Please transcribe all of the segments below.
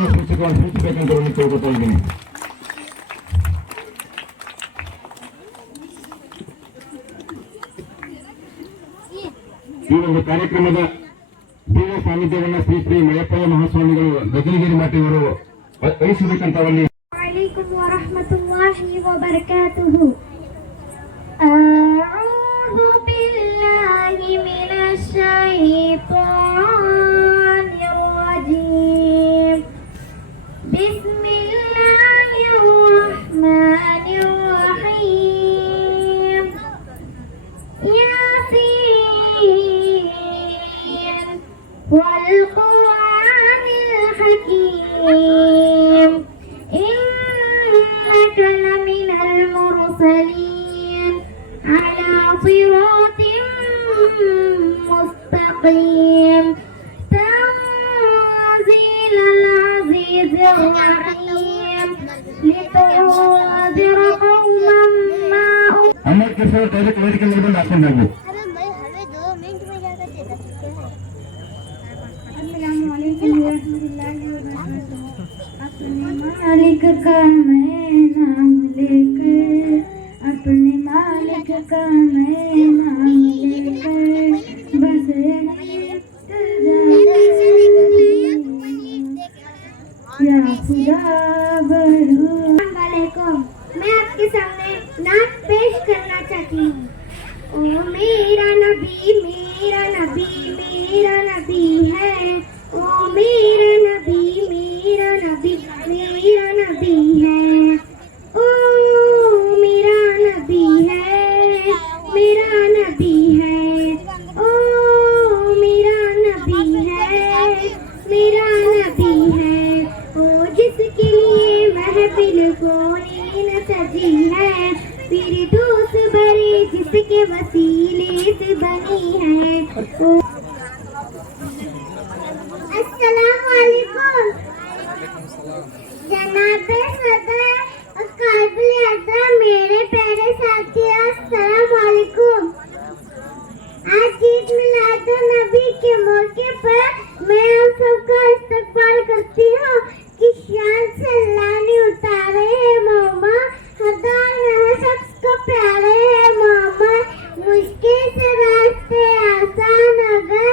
ಸೂಚಿಸಬೇಕಂತ ಕೇಳ್ಕೊತಾ ಇದ್ದೀನಿ. ಈ ಒಂದು ಕಾರ್ಯಕ್ರಮದ ದೇವ ಸಾನ್ನಿಧ್ಯವನ್ನು ಶ್ರೀ ಶ್ರೀ ಮಯಪ್ಪಯ್ಯ ಮಹಾಸ್ವಾಮಿಗಳು ಗಜನಗಿರಿ ಮಠವರು ವಹಿಸಬೇಕಂತ ಅಲ್ಲಿ. ಅಲೈಕುಂ ವರಹ್ಮತುಲ್ಲಾಹಿ ವಬರಕಾತುಹು. ಅಊದು ಬಿಲ್ಲಾಹಿ ಮಿನಶ್ ಶೈತಾನಿರ್ ರಜೀಮ್. ಬಿಸ್ಮಿಲ್ಲಾಹಿರ್ ರಹ್ಮಾನಿರ್ ರಹೀಮ್. ಯಾಸೀನ್ ವಲ್ ഖുർആനിൽ ഹകീം. إنك لمن المرسلين على صراط مستقيم. تنزيل العزيز الرحيم لتنذر قوما ما ಅಮರ್ ಕಿಶೋರ್ ಡೈರೆಕ್ಟ್ ವೇದಿಕೆ ಮೇಲೆ ಬಂದು ಹಾಕೊಂಡಾಗು. मालिक का मैं नाम लेकर, अपने मालिक का मैं नाम लेकर बस या खुदा बरू. मैं आपके सामने नात पेश करना चाहती हूँ. ओ मेरा नबी मेरा नबी मेरा नबी है. ओ मेरा नबी मेरा नबी मेरा नबी है. ओ मेरा नबी है मेरा नबी है. ओ मेरा नबी है मेरा नबी है. ओ जिसके लिए महफिल कोनीन सजी है, फिर दूस भरे जिसके वसीले से बनी है. ओ अस्सलामुअलैकुम जनाबे सदर काबिल अदा मेरे प्यारे साथियों, अस्सलामुअलैकुम. आज ईद मिलाद नबी के मौके पर मैं आप सबका इस्तकबाल करती हूँ कि शान से अल्लाह ने उतारे हैं मोहम्मद, हजार यहाँ सबको प्यारे हैं मोहम्मद. मुश्किल से रास्ते आसान हो गए,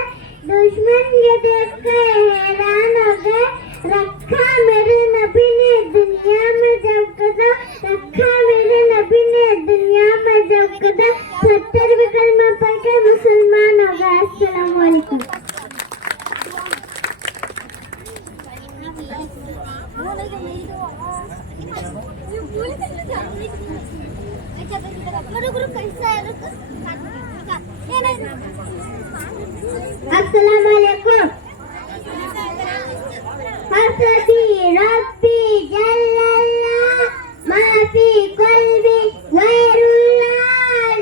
दुश्मन ये देख कर हैरान हो गए. रखा मेरे नबी ने दुनिया में जब कदम, रखा मेरे नबी ने दुनिया में जब कदम, 70 भी कलमा पढ़ के मुसलमान हो गए. अस्सलाम वालेकुम. अस्सलाम वालेकुम. हसबी रब्बी जल्लल्लाह मा फी क़ल्बी गैरुल्लाह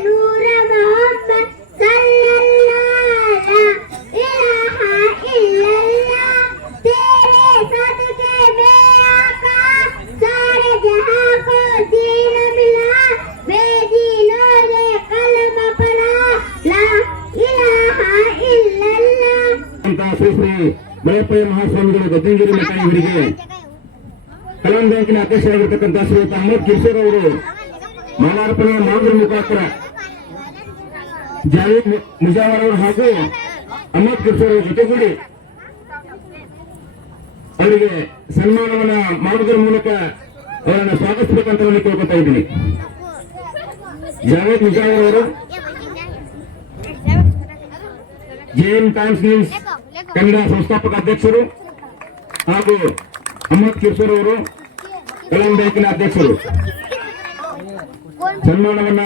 नूर मोहम्मद सल्लल्लाह ला इलाहा इल्लल्लाह. तेरे सदके में आका सारे जहां को दीन मिला, बेदीनों ने कलम पढ़ा ला इलाहा इल्लल्लाह. ಶ್ರೀ ಶ್ರೀ ಮಯಪ್ಪಯ್ಯ ಮಹಾಸ್ವಾಮಿಗಳು ಗಜನಗಿರಿ ಮಠ ಇವರಿಗೆ ಕಲಾಂ ಬ್ಯಾಂಕಿನ ಅಧ್ಯಕ್ಷರಾಗಿರ್ತಕ್ಕಂಥ ಶ್ರೀಯುತ ಅಹಮದ್ ಕಿಶೋರ್ ಅವರು ಮಾಲಾರ್ಪಣೆ ಮಾಡುವ ಮುಖಾಂತರ ಜಾವೇದ್ ಮುಜಾವರ್ ಅವರು ಹಾಗೂ ಅಹಮದ್ ಕಿಶೋರ್ ಅವರ ಜೊತೆಗೂಡಿ ಅವರಿಗೆ ಸನ್ಮಾನವನ್ನ ಮಾಡುವುದರ ಮೂಲಕ ಅವರನ್ನು ಸ್ವಾಗತಿಸಬೇಕಂತ ಕೇಳ್ಕೊತಾ ಇದ್ದೀನಿ. ಜಾವೇದ್ ಮುಜಾವರ್ ಅವರು ಜೆಎನ್ ಟೈಮ್ಸ್ ನ್ಯೂಸ್ ಕನ್ನಡ ಸಂಸ್ಥಾಪಕ ಅಧ್ಯಕ್ಷರು ಹಾಗೂ ಅಹಮದ್ ಕಿಶೋರ್ ಅವರು ಕಲಾಂ ಬ್ಯಾಂಕಿನ ಅಧ್ಯಕ್ಷರು. ಸನ್ಮಾನವನ್ನ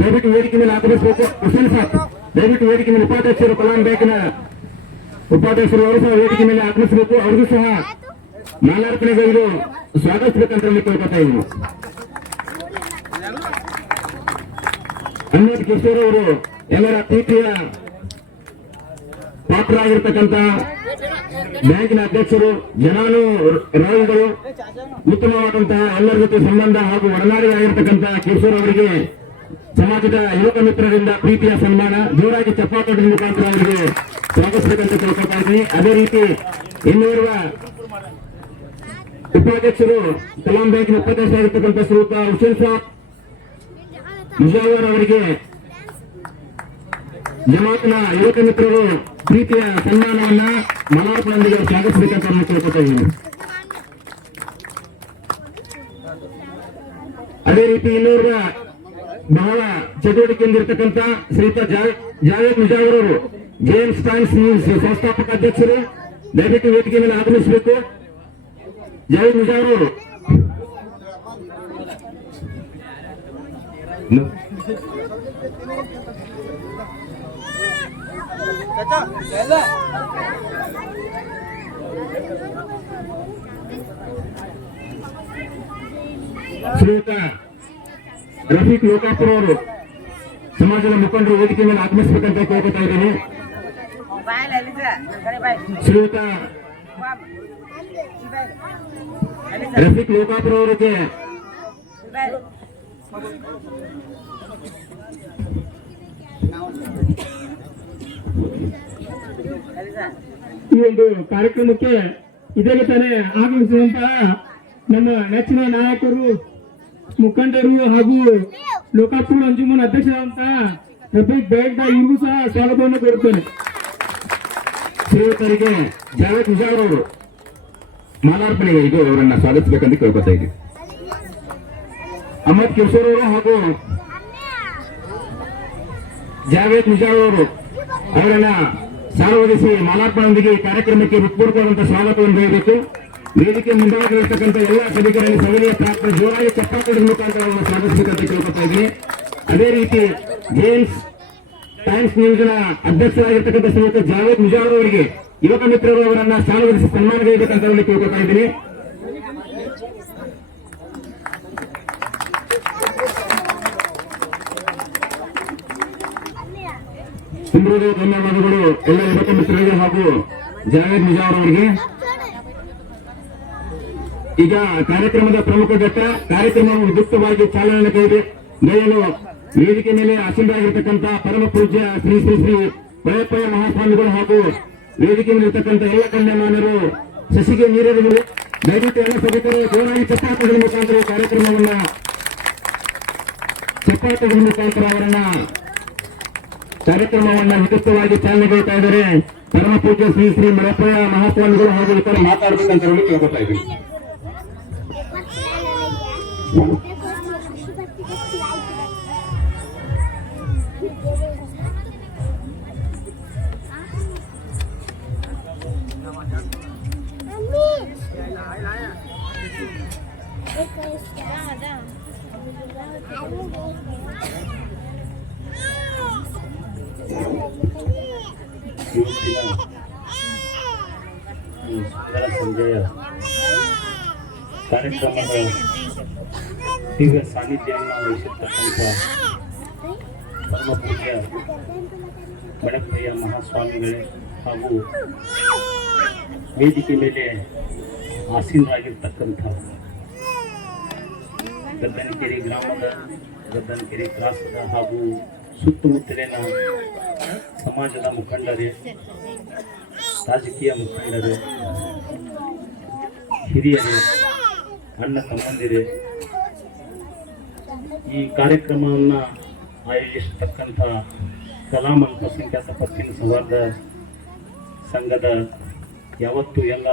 ದಯವಿಟ್ಟು ವೇದಿಕೆ ಮೇಲೆ ಆಗಮಿಸಬೇಕು. ಹುಸೇನ್ ಸಾಬ್ ದಯವಿಟ್ಟು ವೇದಿಕೆ ಮೇಲೆ ಉಪಾಧ್ಯಕ್ಷರು ಕಲಾಂ ಬ್ಯಾಂಕಿನ ಉಪಾಧ್ಯಕ್ಷರು ಅವರು ಸಹ ವೇದಿಕೆ ಮೇಲೆ ಆಗಮಿಸಬೇಕು. ಅವ್ರಿಗೂ ಸಹ ಮಾಲಾರ್ಪಣೆಗಳು ಸ್ವಾಗತಿಸಬೇಕಂತ ಕೇಳ್ಕೊತಾ ಇದ್ದೀನಿ. ಅಹಮದ್ ಕಿಶೋರ್ ಅವರು ಎಲ್ಲರ ಪ್ರೀತಿಯ ಪಾತ್ರರಾಗಿರ್ತಕ್ಕಂಥ ಬ್ಯಾಂಕಿನ ಅಧ್ಯಕ್ಷರು, ಜನಾನುರಾಗಿಗಳು, ಉತ್ತಮವಾದಂತಹ ಎಲ್ಲರ ಜೊತೆ ಸಂಬಂಧ ಹಾಗೂ ಒಡನಾಡಿಯಾಗಿರ್ತಕ್ಕಂಥ ಕಿಶೋರ್ ಅವರಿಗೆ ಸಮಾಜದ ಯುವಕ ಮಿತ್ರರಿಂದ ಪ್ರೀತಿಯ ಸನ್ಮಾನ. ಜೋರಾಗಿ ಚಪ್ಪಾಳೆ ಮುಖಾಂತರ ಅವರಿಗೆ ಸ್ವಾಗತಿಸಬೇಕಂತ ಕೇಳ್ಕೊತಾ ಇದ್ದೀನಿ. ಅದೇ ರೀತಿ ಇನ್ನೋರ್ವ ಉಪಾಧ್ಯಕ್ಷರು ಕಲಾಂ ಬ್ಯಾಂಕಿನ ಉಪಾಧ್ಯಕ್ಷರಾಗಿರ್ತಕ್ಕಂಥ ಶ್ರೀಯುತ ಹುಸೇನ್ ಸಾಬ್ ಮುಜಾವರ್ ಅವರಿಗೆ ಜಮಾತ್ನ ಯುವಕ ಮಿತ್ರರು ಪ್ರೀತಿಯ ಸನ್ಮಾನವನ್ನ ಮಲಾರ್ಪಣೆಯೊಂದಿಗೆ ಸ್ವಾಗತಿಸಬೇಕಂತ ನಾನು ಕೇಳ್ಕೊತಾ ಇದ್ದೀನಿ. ಅದೇ ರೀತಿ ಇನ್ನೋರ್ವ ಬಹಳ ಚಟುವಟಿಕೆಯಿಂದ ಇರತಕ್ಕಂಥ ಶ್ರೀಯುತ ಜಾವೇದ್ ಮುಜಾವರ್ ಅವರು ಜೇಮ್ಸ್ ಟೈಮ್ಸ್ ನ್ಯೂಸ್ ಸಂಸ್ಥಾಪಕ ಅಧ್ಯಕ್ಷರು ದಯವಿಟ್ಟು ವೇದಿಕೆ ಮೇಲೆ ಆಗಮಿಸಬೇಕು. ಜಾವೇದ್ ಮುಜಾವರ್ ಅವರು ಶ್ರೀಯುತ ರಫೀಕ್ ಲೋಕಾಪುರ ಅವರು ಸಮಾಜದ ಮುಖಂಡರು ವೇದಿಕೆ ಮೇಲೆ ಆಗಮಿಸಬೇಕಂತ ಕೇಳ್ಕೊತಾ ಇದ್ದೀನಿ. ಶ್ರೀಯುತ ರಫೀಕ್ ಲೋಕಾಪುರ ಅವರಿಗೆ ಈ ಒಂದು ಕಾರ್ಯಕ್ರಮಕ್ಕೆ ಇದೇ ತಾನೇ ಆಗಮಿಸುವಂತಹ ನಮ್ಮ ನೆಚ್ಚಿನ ನಾಯಕರು, ಮುಖಂಡರು ಹಾಗೂ ಲೋಕಾಪುರ ಅಂಜುಮನ್ ಅಧ್ಯಕ್ಷರಾದಂತಹ ರಫೀಕ್ ಬೇಗ್ದ ಇವ್ರಿಗೂ ಸಹ ಸ್ವಾಗತವನ್ನು ಕೋರುತ್ತೇನೆ. ಶ್ರೀಯುತರಿಗೆ ಜಾವೇದ್ ಮುಜಾವರ್ ಅವರು ಮಾಲಾರ್ಪಣೆಗೆ ಇದು ಅವರನ್ನ ಸ್ವಾಗತಿಸಬೇಕಂತ ಕೇಳ್ಕೊತಾ ಇದ್ದೀವಿ. ಅಹಮದ್ ಕಿಶೋರ್ ಅವರು ಹಾಗೂ ಜಾವೇದ್ ಮುಜಾವರ್ ಅವರು ಅವರನ್ನ ಸಾರ್ವಜನಿಸಿ ಮಾಲಾರ್ಪಣೆಯೊಂದಿಗೆ ಈ ಕಾರ್ಯಕ್ರಮಕ್ಕೆ ಹೃತ್ಪೂರ್ವಕವಾದಂತಹ ಸ್ವಾಗತವನ್ನು ನೀಡಬೇಕು. ವೇದಿಕೆ ಮುಂದಾಗಿರತಕ್ಕಂಥ ಎಲ್ಲ ಸಭಿಕರಲ್ಲಿ ಸವಿಲಿಯ ಪ್ರಾರ್ಥನೆ ಜೋರಾಗಿ ಚಪ್ಪಾಳೆ ಮುಖಾಂತರ ಅವರನ್ನು ಸ್ವಾಗತಿಸಬೇಕಂತ ಕೇಳ್ಕೊತಾ ಇದ್ದೀನಿ. ಅದೇ ರೀತಿ ಜೇಮ್ಸ್ ಟೈಮ್ಸ್ ನ್ಯೂಸ್ನ ಅಧ್ಯಕ್ಷರಾಗಿರ್ತಕ್ಕಂಥ ಶ್ರೀಯುತ ಜಾವೇದ್ ಮುಜಾವರ್ ಅವರಿಗೆ ಯುವಕ ಮಿತ್ರರು ಅವರನ್ನ ಸಾರ್ವಜನಿಸಿ ಸನ್ಮಾನಗೈಬೇಕಂತ ಕೇಳ್ಕೊತಾ ಇದ್ದೀನಿ. ತುಂಬುವುದು ಧನ್ಯವಾದಗಳು ಎಲ್ಲ ಯುವಕ ಮಿತ್ರರಿಗೆ ಹಾಗೂ ಜಾವೇದ್ ಮುಜಾವರ್ ಅವರಿಗೆ. ಈಗ ಕಾರ್ಯಕ್ರಮದ ಪ್ರಮುಖ ಘಟ್ಟ ಕಾರ್ಯಕ್ರಮವನ್ನು ವಿದ್ಯುಕ್ತವಾಗಿ ಚಾಲನೆ ಗೈಯಲು ವೇದಿಕೆ ಮೇಲೆ ಆಸೀನರಾಗಿರ್ತಕ್ಕಂಥ ಪರಮ ಪೂಜ್ಯ ಶ್ರೀ ಶ್ರೀ ಶ್ರೀ ವಯಪ್ಪಯ್ಯ ಮಹಾಸ್ವಾಮಿಗಳು ಹಾಗೂ ವೇದಿಕೆ ಮೇಲೆ ಇರ್ತಕ್ಕಂಥ ಎಲ್ಲ ಗಣ್ಯಮಾನ್ಯರು ಸಸಿಗೆ ನೀರೆರೆದರು. ದಯವಿಟ್ಟು ಎಲ್ಲ ಸಭಿಕರು ಜೋರಾಗಿ ಚಪ್ಪಾಟಗಳ ಮುಖಾಂತರ ಕಾರ್ಯಕ್ರಮವನ್ನ ಕಾರ್ಯಕ್ರಮವನ್ನ ವಿದ್ಯುಕ್ತವಾಗಿ ಚಾಲನೆಗೊಳ್ತಾ ಇದ್ದಾರೆ. ಪರಮ ಪೂಜ್ಯ ಶ್ರೀ ಶ್ರೀ ವಯಪ್ಪಯ್ಯ ಮಹಾಸ್ವಾಮಿಗಳು ಹಾಗೂ ಈ ಕಡೆ ಮಾತಾಡಬೇಕಂತ ಹೇಳಿ ಕೇಳ್ಕೊತಾ ಇದ್ದೀನಿ. ಸಂಜೆಯ ಕಾರ್ಯಕ್ರಮದ ದಿವ್ಯ ಸಾನ್ನಿಧ್ಯವನ್ನು ವಹಿಸಿರ್ತಕ್ಕಂಥ ಪರಮ ಪೂಜ್ಯ ವಯಪ್ಪಯ್ಯ ಮಹಾಸ್ವಾಮಿಗಳೇ ಹಾಗೂ ವೇದಿಕೆ ಮೇಲೆ ಆಸೀನರಾಗಿರ್ತಕ್ಕಂಥ ಗದ್ದನಕೆರೆ ಗ್ರಾಮದ ಗದ್ದನಕೆರೆ ಕ್ರಾಸದ ಹಾಗೂ ಸುತ್ತಮುತ್ತಲಿನ ಸಮಾಜದ ಮುಖಂಡರೇ, ರಾಜಕೀಯ ಮುಖಂಡರೇ, ಹಿರಿಯರೇ, ಅಣ್ಣ ತಮ್ಮಂದಿರೇ, ಈ ಕಾರ್ಯಕ್ರಮವನ್ನು ಆಯೋಜಿಸತಕ್ಕಂಥ ಕಲಾಂ ಅಲ್ಪಸಂಖ್ಯಾತ ಪತ್ತಿನ ಸೌಹಾರ್ದ ಸಂಘದ ಯಾವತ್ತು ಎಲ್ಲ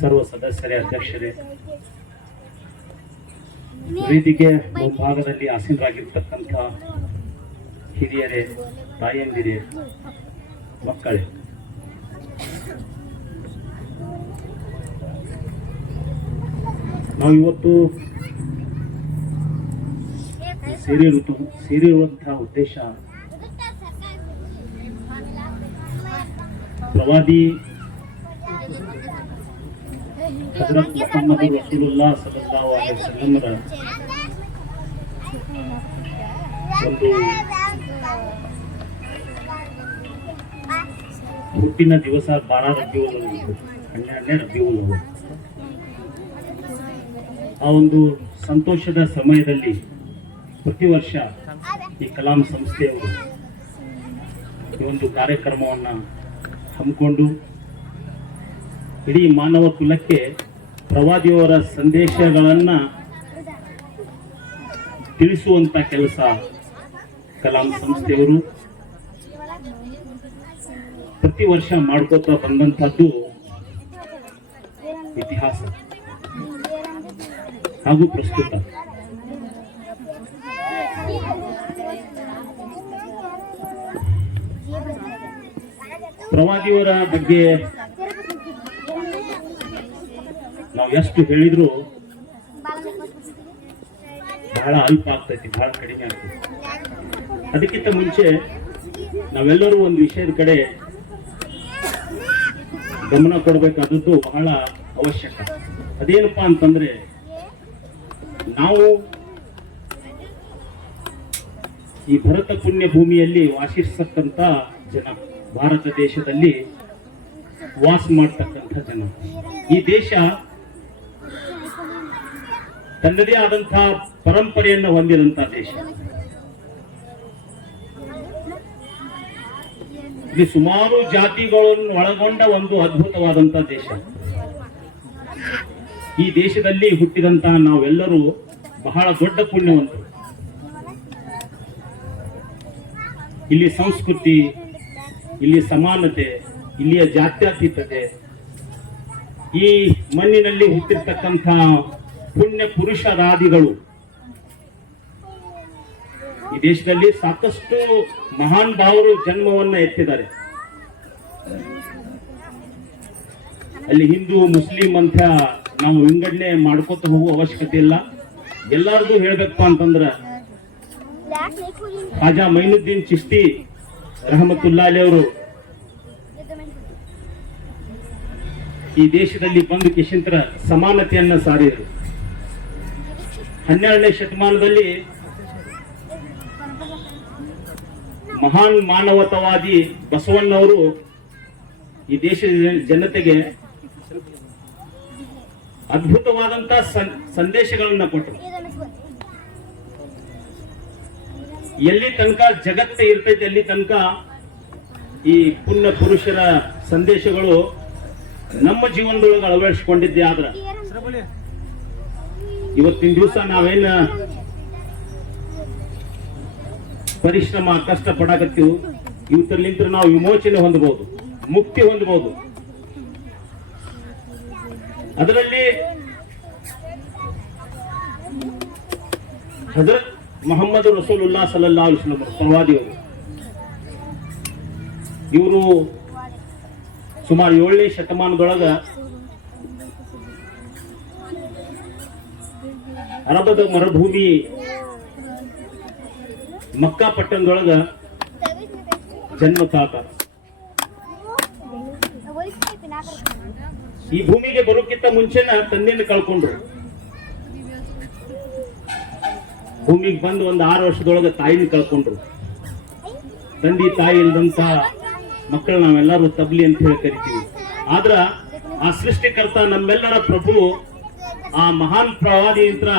ಸರ್ವ ಸದಸ್ಯರೇ, ಅಧ್ಯಕ್ಷರೇ, ವೇದಿಕೆ ಮುಂಭಾಗದಲ್ಲಿ ಆಸೀನರಾಗಿರ್ತಕ್ಕಂಥ ಹಿರಿಯರೇ, ತಾಯಂದಿರೇ, ಮಕ್ಕಳೇ, ನಾವು ಇವತ್ತು ಸೇರಿರುವಂತಹ ಉದ್ದೇಶ ಪ್ರವಾದಿ ಹಜರತ್ ಮುಹಮ್ಮದ್ ರಸೂಲುಲ್ಲಾಹ ಸಲ್ಲಲ್ಲಾಹು ಅಲೈಹಿ ವಸಲ್ಲಮರ ಒಂದು ಹುಟ್ಟಿನ ದಿವಸ 12 ರಬಿಯುಲ್ ಅವ್ವಲ್, 12ನೇ ರಬಿಯುಲ್ ಅವ್ವಲ್. ಆ ಒಂದು ಸಂತೋಷದ ಸಮಯದಲ್ಲಿ ಪ್ರತಿ ವರ್ಷ ಈ ಕಲಾಂ ಸಂಸ್ಥೆಯವರು ಈ ಒಂದು ಕಾರ್ಯಕ್ರಮವನ್ನು ಹಮ್ಮಿಕೊಂಡು ಇಡೀ ಮಾನವ ಕುಲಕ್ಕೆ ಪ್ರವಾದಿಯವರ ಸಂದೇಶಗಳನ್ನ ತಿಳಿಸುವಂತ ಕೆಲಸ ಕಲಾಂ ಸಂಸ್ಥೆಯವರು ಪ್ರತಿ ವರ್ಷ ಮಾಡ್ಕೋತಾ ಬಂದಂತದ್ದು ಇತಿಹಾಸ ಹಾಗೂ ಪ್ರಸ್ತುತ. ಪ್ರವಾದಿಯವರ ಬಗ್ಗೆ ನಾವು ಎಷ್ಟು ಹೇಳಿದ್ರು ಬಹಳ ಅಲ್ಪ ಆಗ್ತೈತಿ, ಬಹಳ ಕಡಿಮೆ ಆಗ್ತೈತಿ. ಅದಕ್ಕಿಂತ ಮುಂಚೆ ನಾವೆಲ್ಲರೂ ಒಂದು ವಿಷಯದ ಕಡೆ ಗಮನ ಕೊಡಬೇಕಾದದ್ದು ಬಹಳ ಅವಶ್ಯಕ. ಅದೇನಪ್ಪಾ ಅಂತಂದ್ರೆ, ನಾವು ಈ ಭರತ ಪುಣ್ಯ ಭೂಮಿಯಲ್ಲಿ ವಾಸಿಸತಕ್ಕಂತ ಜನ, ಭಾರತ ದೇಶದಲ್ಲಿ ವಾಸ ಮಾಡ್ತಕ್ಕಂಥ ಜನ. ಈ ದೇಶ ತನ್ನದೇ ಆದಂತಹ ಪರಂಪರೆಯನ್ನು ಹೊಂದಿದಂತಹ ದೇಶ. ಇಲ್ಲಿ ಸುಮಾರು ಜಾತಿಗಳನ್ನು ಒಳಗೊಂಡ ಒಂದು ಅದ್ಭುತವಾದಂತಹ ದೇಶ. ಈ ದೇಶದಲ್ಲಿ ಹುಟ್ಟಿದಂತಹ ನಾವೆಲ್ಲರೂ ಬಹಳ ದೊಡ್ಡ ಪುಣ್ಯವಂತರು. ಇಲ್ಲಿ ಸಂಸ್ಕೃತಿ, ಇಲ್ಲಿ ಸಮಾನತೆ, ಇಲ್ಲಿಯ ಜಾತ್ಯತೀತತೆ, ಈ ಮಣ್ಣಿನಲ್ಲಿ ಹುಟ್ಟಿರ್ತಕ್ಕಂಥ ಪುಣ್ಯ ಪುರುಷರಾದಿಗಳು ಈ ದೇಶದಲ್ಲಿ ಸಾಕಷ್ಟು ಮಹಾನ್ ಭಾವರು ಜನ್ಮವನ್ನ ಎತ್ತಿದ್ದಾರೆ. ಅಲ್ಲಿ ಹಿಂದೂ ಮುಸ್ಲಿಂ ಅಂತ ನಾವು ವಿಂಗಡಣೆ ಮಾಡ್ಕೋತ ಹೋಗುವ ಅವಶ್ಯಕತೆ ಇಲ್ಲ. ಎಲ್ಲಾರ್ದು ಹೇಳ್ಬೇಕಪ್ಪ ಅಂತಂದ್ರ ಖಾಜಾ ಮೈನುದ್ದೀನ್ ಚಿಶ್ತಿ ರಹಮತುಲ್ಲಾಹಿ ಅವರು ಈ ದೇಶದಲ್ಲಿ ಬಂದು ಕಿಶಿಂತರ ಸಮಾನತೆಯನ್ನ ಸಾರಿದರು. 12ನೇ ಶತಮಾನದಲ್ಲಿ ಮಹಾನ್ ಮಾನವತಾವಾದಿ ಬಸವಣ್ಣವರು ಈ ದೇಶದ ಜನತೆಗೆ ಅದ್ಭುತವಾದಂತಹ ಸಂದೇಶಗಳನ್ನ ಕೊಟ್ಟರು. ಎಲ್ಲಿ ತನಕ ಜಗತ್ತ ಇರ್ತೈತೆ ಅಲ್ಲಿ ತನಕ ಈ ಪುಣ್ಯ ಪುರುಷರ ಸಂದೇಶಗಳು ನಮ್ಮ ಜೀವನದೊಳಗೆ ಅಳವಡಿಸಿಕೊಂಡಿದ್ದೆ. ಆದ್ರ ಇವತ್ತಿನ ದಿವಸ ನಾವೇನ ಪರಿಶ್ರಮ ಕಷ್ಟ ಪಡಾಕತ್ತೀವಿ, ಇವತ್ತಲ್ಲಿಂದ ನಾವು ವಿಮೋಚನೆ ಹೊಂದಬಹುದು, ಮುಕ್ತಿ ಹೊಂದಬಹುದು. ಅದರಲ್ಲಿ ಹಜರತ್ ಮೊಹಮ್ಮದ್ ರಸೂಲುಲ್ಲಾ ಸಲ್ಲಲ್ಲಾಹು ಅಲೈಹಿ ವಸಲ್ಲಂ ಪ್ರವಾದಿಯವರು, ಇವರು ಸುಮಾರು 7ನೇ ಶತಮಾನದೊಳಗ ಅರಬದ ಮರುಭೂಮಿ ಮಕ್ಕಾ ಪಟ್ಟಣದೊಳಗ ಜನ್ಮ ತಾಳ್ತಾರ. ಈ ಭೂಮಿಗೆ ಬರೋಕ್ಕಿಂತ ಮುಂಚೆನ ತಂದೆಯನ್ನು ಕಳ್ಕೊಂಡ್ರು. ಭೂಮಿಗೆ ಬಂದು ಒಂದು 6 ವರ್ಷದೊಳಗ ತಾಯಿನ ಕಳ್ಕೊಂಡ್ರು. ತಂದೆ ತಾಯಿ ಇಲ್ದಂತ ಮಕ್ಕಳು ನಾವೆಲ್ಲರೂ ತಬ್ಲಿ ಅಂತ ಹೇಳಿ ಕರಿತೀವಿ. ಆದ್ರ ಆ ಸೃಷ್ಟಿಕರ್ತ ನಮ್ಮೆಲ್ಲರ ಪ್ರಭು ಆ ಮಹಾನ್ ಪ್ರವಾದಿ ಯಂತ್ರ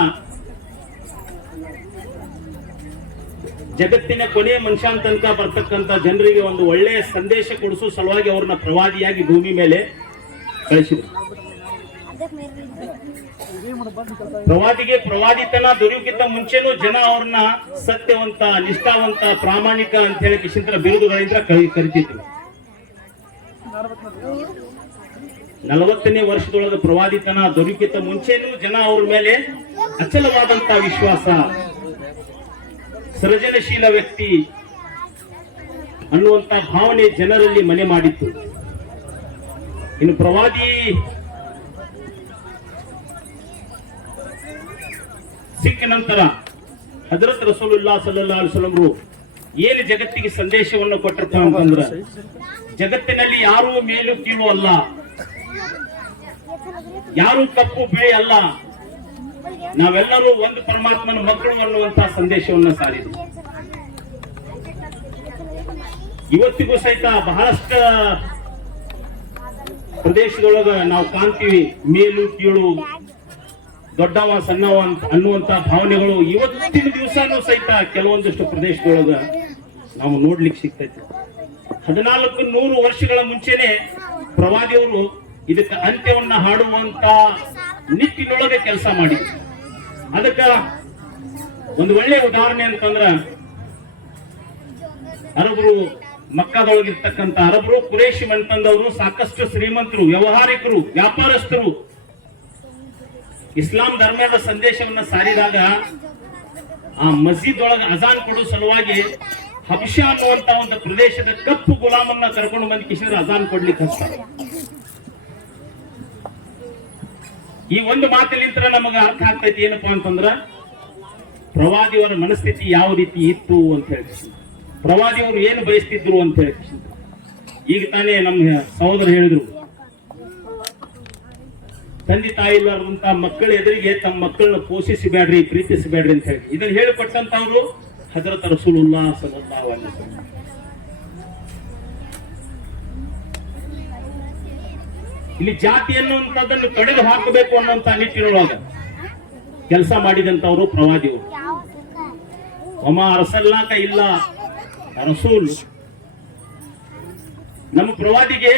ಜಗತ್ತಿನ ಕೊನೆಯ ಮನುಷ್ಯನ ತನಕ ಬರ್ತಕ್ಕಂಥ ಜನರಿಗೆ ಒಂದು ಒಳ್ಳೆಯ ಸಂದೇಶ ಕೊಡಿಸೋ ಸಲುವಾಗಿ ಅವ್ರನ್ನ ಪ್ರವಾದಿಯಾಗಿ ಭೂಮಿ ಮೇಲೆ ಕಳಿಸಿದ್ರು. ಪ್ರವಾದಿಗೆ ಪ್ರವಾದಿತನ ದೊರೆಯುಕ್ಕಿಂತ ಮುಂಚೆನೂ ಜನ ಅವ್ರನ್ನ ಸತ್ಯವಂತ, ನಿಷ್ಠಾವಂತ, ಪ್ರಾಮಾಣಿಕ ಅಂತ ಹೇಳಿ ಕಿಶಿಂತರ ಬಿರುದುಗಳಿಂದ ಕರಿತಿದ್ರು. 40ನೇ ವರ್ಷದೊಳಗ ಪ್ರವಾದಿತನ ದೊರೆಯುಕ್ಕಿಂತ ಮುಂಚೆನೂ ಜನ ಅವ್ರ ಮೇಲೆ ಅಚಲವಾದಂತ ವಿಶ್ವಾಸ, ಸೃಜನಶೀಲ ವ್ಯಕ್ತಿ ಅನ್ನುವಂತ ಭಾವನೆ ಜನರಲ್ಲಿ ಮನೆ ಮಾಡಿತ್ತು. ಇನ್ನು ಪ್ರವಾದಿ ಸಿಕ್ಕ ನಂತರ ಹಜರತ್ ರಸೂಲುಲ್ಲಾ ಸಲ್ಲಲ್ಲಾಹು ಅಲೈಹಿ ವಸಲ್ಲಂ ಏನು ಜಗತ್ತಿಗೆ ಸಂದೇಶವನ್ನು ಕೊಟ್ಟಿರ್ತಾರೆ ಅಂತಂದ್ರ, ಜಗತ್ತಿನಲ್ಲಿ ಯಾರೂ ಮೇಲು ಕೀಳು ಅಲ್ಲ, ಯಾರು ಕಪ್ಪು ಬಿಳಿ ಅಲ್ಲ, ನಾವೆಲ್ಲರೂ ಒಂದು ಪರಮಾತ್ಮನ ಮಕ್ಕಳು ಅನ್ನುವಂತಹ ಸಂದೇಶವನ್ನ ಸಾರಿದ್ರು. ಇವತ್ತಿಗೂ ಸಹಿತ ಬಹಳಷ್ಟು ಪ್ರದೇಶದೊಳಗ ನಾವು ಕಾಣ್ತೀವಿ ಮೇಲು ಕೀಳು, ದೊಡ್ಡವ ಸಣ್ಣವ ಅನ್ನುವಂತ ಭಾವನೆಗಳು ಇವತ್ತಿನ ದಿವಸನೂ ಸಹಿತ ಕೆಲವೊಂದಿಷ್ಟು ಪ್ರದೇಶದೊಳಗ ನಾವು ನೋಡ್ಲಿಕ್ಕೆ ಸಿಗ್ತೈತಿ. 1400 ವರ್ಷಗಳ ಮುಂಚೆನೆ ಪ್ರವಾದಿಯವರು ಇದಕ್ಕೆ ಅಂತ್ಯವನ್ನ ಹಾಡುವಂತ ನಿಟ್ಟಿನೊಳಗೆ ಕೆಲಸ ಮಾಡಿ. ಅದಕ್ಕ ಒಂದು ಒಳ್ಳೆಯ ಉದಾಹರಣೆ ಅಂತಂದ್ರ ಅರಬರು, ಮಕ್ಕಾದೊಳಗಿರ್ತಕ್ಕಂಥ ಅರಬರು, ಕುರೇಶಿ ಮಂತಂದವರು ಸಾಕಷ್ಟು ಶ್ರೀಮಂತರು, ವ್ಯವಹಾರಿಕರು, ವ್ಯಾಪಾರಸ್ಥರು. ಇಸ್ಲಾಂ ಧರ್ಮದ ಸಂದೇಶವನ್ನ ಸಾರಿದಾಗ ಆ ಮಸ್ಜಿದ್ ಒಳಗೆ ಅಜಾನ್ ಕೊಡುವ ಸಲುವಾಗಿ ಹಬ್ಷಾ ಅನ್ನುವಂತ ಒಂದು ಪ್ರದೇಶದ ಕಪ್ಪು ಗುಲಾಮನ್ನ ಕರ್ಕೊಂಡು ಬಂದು ಕಿಶೋರ್ ಅಜಾನ್ ಕೊಡ್ಲಿಕ್ಕೆ ಹಚ್ತಾರೆ. ಈ ಒಂದು ಮಾತಿನಿಂದ ನಮಗೆ ಅರ್ಥ ಆಗ್ತೈತಿ ಏನಪ್ಪಾ ಅಂತಂದ್ರ ಪ್ರವಾದಿಯವರ ಮನಸ್ಥಿತಿ ಯಾವ ರೀತಿ ಇತ್ತು ಅಂತ ಹೇಳಿ, ಪ್ರವಾದಿಯವರು ಏನು ಬಯಸ್ತಿದ್ರು ಅಂತ ಹೇಳಿ. ಈಗ ತಾನೇ ನಮ್ಮ ಸಹೋದರ ಹೇಳಿದ್ರು, ತಂದೆ ತಾಯಿ ಇಲ್ಲಾರ್ದಂತ ಮಕ್ಕಳ ಎದುರಿಗೆ ತಮ್ಮ ಮಕ್ಕಳನ್ನ ಪೋಷಿಸಬೇಡ್ರಿ, ಪ್ರೀತಿಸಬೇಡ್ರಿ ಅಂತ ಹೇಳಿ ಇದನ್ನ ಹೇಳಿಕೊಟ್ಟಂತವ್ರು ಹಜರತ್ ರಸೂಲುಲ್ಲಾಹ್ ಸಲ್ಲಲ್ಲಾಹು ಅಲೈಹಿ ವಸಲ್ಲಂ. ಇಲ್ಲಿ ಜಾತಿ ಅನ್ನುವಂಥದ್ದನ್ನು ಕಡಿದು ಹಾಕಬೇಕು ಅನ್ನುವಂತ ನಿಟ್ಟಿನೊಳಗ ಕೆಲಸ ಮಾಡಿದಂತವರು ಪ್ರವಾದಿಯವರು. ಒಮಾ ಅರ್ಸಲ್ನಾಕ ಇಲ್ಲ ರಸೂಲ್. ನಮ್ಮ ಪ್ರವಾದಿಗೆ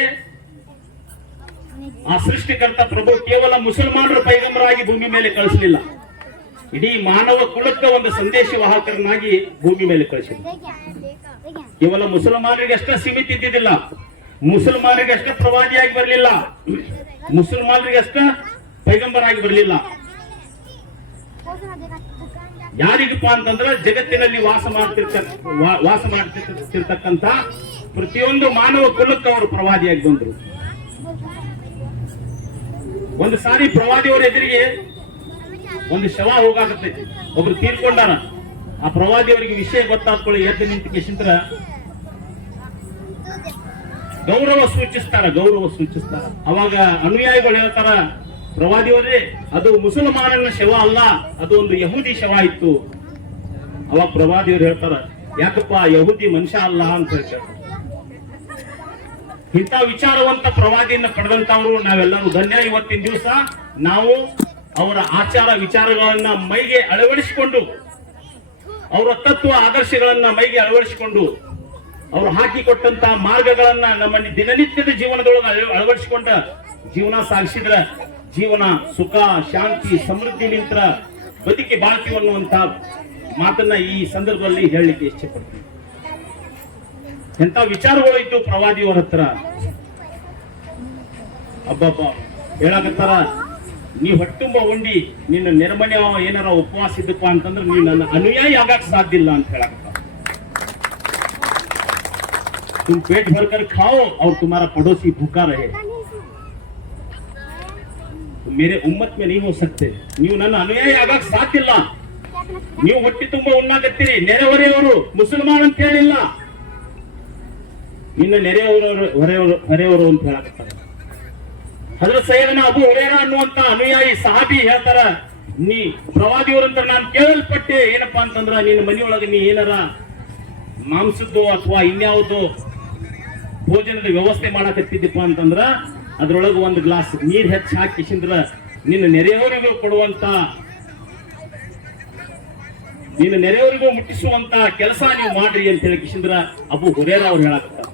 ಆ ಸೃಷ್ಟಿಕರ್ತ ಪ್ರಭು ಕೇವಲ ಮುಸಲ್ಮಾನರ ಪೈಗಂಬರಾಗಿ ಭೂಮಿ ಮೇಲೆ ಕಳಿಸಲಿಲ್ಲ, ಇಡೀ ಮಾನವ ಕುಲಕ್ಕೆ ಒಂದು ಸಂದೇಶ ವಾಹಕರನ್ನಾಗಿ ಭೂಮಿ ಮೇಲೆ ಕಳಿಸಿಲ್ಲ. ಕೇವಲ ಮುಸಲ್ಮಾನರಿಗಷ್ಟೇ ಸೀಮಿತ ಇದ್ದಿದ್ದಿಲ್ಲ, ಮುಸಲ್ಮಾನರಿಗಷ್ಟೇ ಪ್ರವಾದಿಯಾಗಿ ಬರಲಿಲ್ಲ, ಮುಸಲ್ಮಾನರಿಗಷ್ಟೇ ಪೈಗಂಬರಾಗಿ ಬರಲಿಲ್ಲ. ಯಾರಿಗಪ್ಪ ಅಂತಂದ್ರೆ ಜಗತ್ತಿನಲ್ಲಿ ವಾಸ ಮಾಡ್ತಿರ್ತಕ್ಕಂಥ ಪ್ರತಿಯೊಂದು ಮಾನವ ಕುಲಕ್ಕೆ ಅವರು ಪ್ರವಾದಿಯಾಗಿ ಬಂದರು. ಒಂದು ಸಾರಿ ಪ್ರವಾದಿಯವರ ಎದುರಿಗೆ ಒಂದು ಶವ ಹೋಗಾಕತ್ತೈತಿ, ಒಬ್ರು ತೀರ್ಕೊಂಡಾರ. ಆ ಪ್ರವಾದಿಯವರಿಗೆ ವಿಷಯ ಗೊತ್ತಾದ್ಕೊಳ್ಳಿ ಎದ್ದು ನಿಂತಿಕೆಸಿಂದ್ರ ಗೌರವ ಸೂಚಿಸ್ತಾರ. ಅವಾಗ ಅನುಯಾಯಿಗಳು ಹೇಳ್ತಾರ, ಪ್ರವಾದಿಯವರೇ ಅದು ಮುಸಲ್ಮಾನನ ಶವ ಅಲ್ಲ, ಅದು ಒಂದು ಯಹೂದಿ ಶವ ಇತ್ತು. ಅವಾಗ ಪ್ರವಾದಿಯವರು ಹೇಳ್ತಾರ, ಯಾಕಪ್ಪ ಯಹೂದಿ ಮನುಷ್ಯ ಅಲ್ಲ ಅಂತ ಹೇಳ್ತಾರೆ. ಇಂಥ ವಿಚಾರವಂತ ಪ್ರವಾದಿಯನ್ನ ಪಡೆದಂತವರು ನಾವೆಲ್ಲರೂ ಧನ್ಯ. ಇವತ್ತಿನ ದಿವಸ ನಾವು ಅವರ ಆಚಾರ ವಿಚಾರಗಳನ್ನ ಮೈಗೆ ಅಳವಡಿಸಿಕೊಂಡು, ಅವರ ತತ್ವ ಆದರ್ಶಗಳನ್ನ ಮೈಗೆ ಅಳವಡಿಸಿಕೊಂಡು, ಅವರು ಹಾಕಿಕೊಟ್ಟಂತ ಮಾರ್ಗಗಳನ್ನ ನಮ್ಮ ದಿನನಿತ್ಯದ ಜೀವನದೊಳಗೆ ಅಳವಡಿಸಿಕೊಂಡ ಜೀವನ ಸಾಗಿಸಿದ್ರ ಜೀವನ ಸುಖ, ಶಾಂತಿ, ಸಮೃದ್ಧಿ ನಿಂತರ ಬದುಕಿ ಬಾಳ್ತೀವಿ ಅನ್ನುವಂತ ಮಾತನ್ನ ಈ ಸಂದರ್ಭದಲ್ಲಿ ಹೇಳಲಿಕ್ಕೆ ಇಷ್ಟಪಡ್ತೀನಿ. ಎಂತ ವಿಚಾರಗಳು ಇತ್ತು ಪ್ರವಾದಿಯವರ ಹತ್ರ. ಹಬ್ಬಬ್ಬ ಹೇಳಕತ್ತಾರ, ನೀ ಹೊಟ್ಟುಂಬ ಉಂಡಿ ನಿನ್ನ ನೆರಮನೆ ಏನಾರ ಉಪವಾಸ ಇದ್ದಪ್ಪ ಅಂತಂದ್ರೆ ನೀ ನನ್ನ ಅನುಯಾಯಿ ಆಗಕ್ ಸಾಧ್ಯ ಇಲ್ಲ ಅಂತ ಹೇಳಕತ್ತಾರ. तुम पेट भर कर खाओ और तुम्हारा पड़ोसी भूखा रहे, तुम मेरे उम्मत में नहीं हो सकते. ನೀವು ನನ್ನ ಅನುಯಾಯಿ ಆಗಕ್ ಸಾಧ್ಯ ಇಲ್ಲ. ನೀವು ಹೊಟ್ಟೆ ತುಂಬಾ ಉಣ್ಣಾಕತ್ತೀರಿ, ನೆರೆಹೊರೆಯವರು ಮುಸಲ್ಮಾನ್ ಅಂತ ಹೇಳಿಲ್ಲ, ನಿನ್ನ ನೆರೆಹೊರೆಯವರು ಅಂತ ಹೇಳಕತ್ತಾರೆ. ಹಜರತ್ ಸೈಯದನ ಅಬು ಹುರೈರಾ ಅನ್ನುವಂತ ಅನುಯಾಯಿ ಸಹಾಬಿ ಹೇಳ್ತಾರ, ನೀ ಪ್ರವಾದಿಯವರಂತ ನಾನು ಕೇಳಲ್ಪಟ್ಟೆ, ಏನಪ್ಪಾ ಅಂತಂದ್ರ ನಿನ್ನ ಮನೆಯೊಳಗೆ ನೀ ಏನಾರ ಮಾಂಸದ್ದು ಅಥವಾ ಇನ್ಯಾವುದೋ ಭೋಜನದ ವ್ಯವಸ್ಥೆ ಮಾಡಕತ್ತಿದ್ದಪ್ಪ ಅಂತಂದ್ರ ಅದ್ರೊಳಗೆ ಒಂದು ಗ್ಲಾಸ್ ನೀರ್ ಹೆಚ್ಚು ಹಾಕಿಸಿಂದ್ರ ನಿನ್ನ ನೆರೆಯವರಿಗೂ ಕೊಡುವಂತ, ನಿನ್ನ ನೆರೆಯವರಿಗೂ ಮುಟ್ಟಿಸುವಂತ ಕೆಲಸ ನೀವು ಮಾಡ್ರಿ ಅಂತ ಹೇಳಿ ಕಿಶಿಂದ್ರ ಅಬು ಹುರೈರಾ ಅವ್ರು ಹೇಳಕತ್ತಾರ.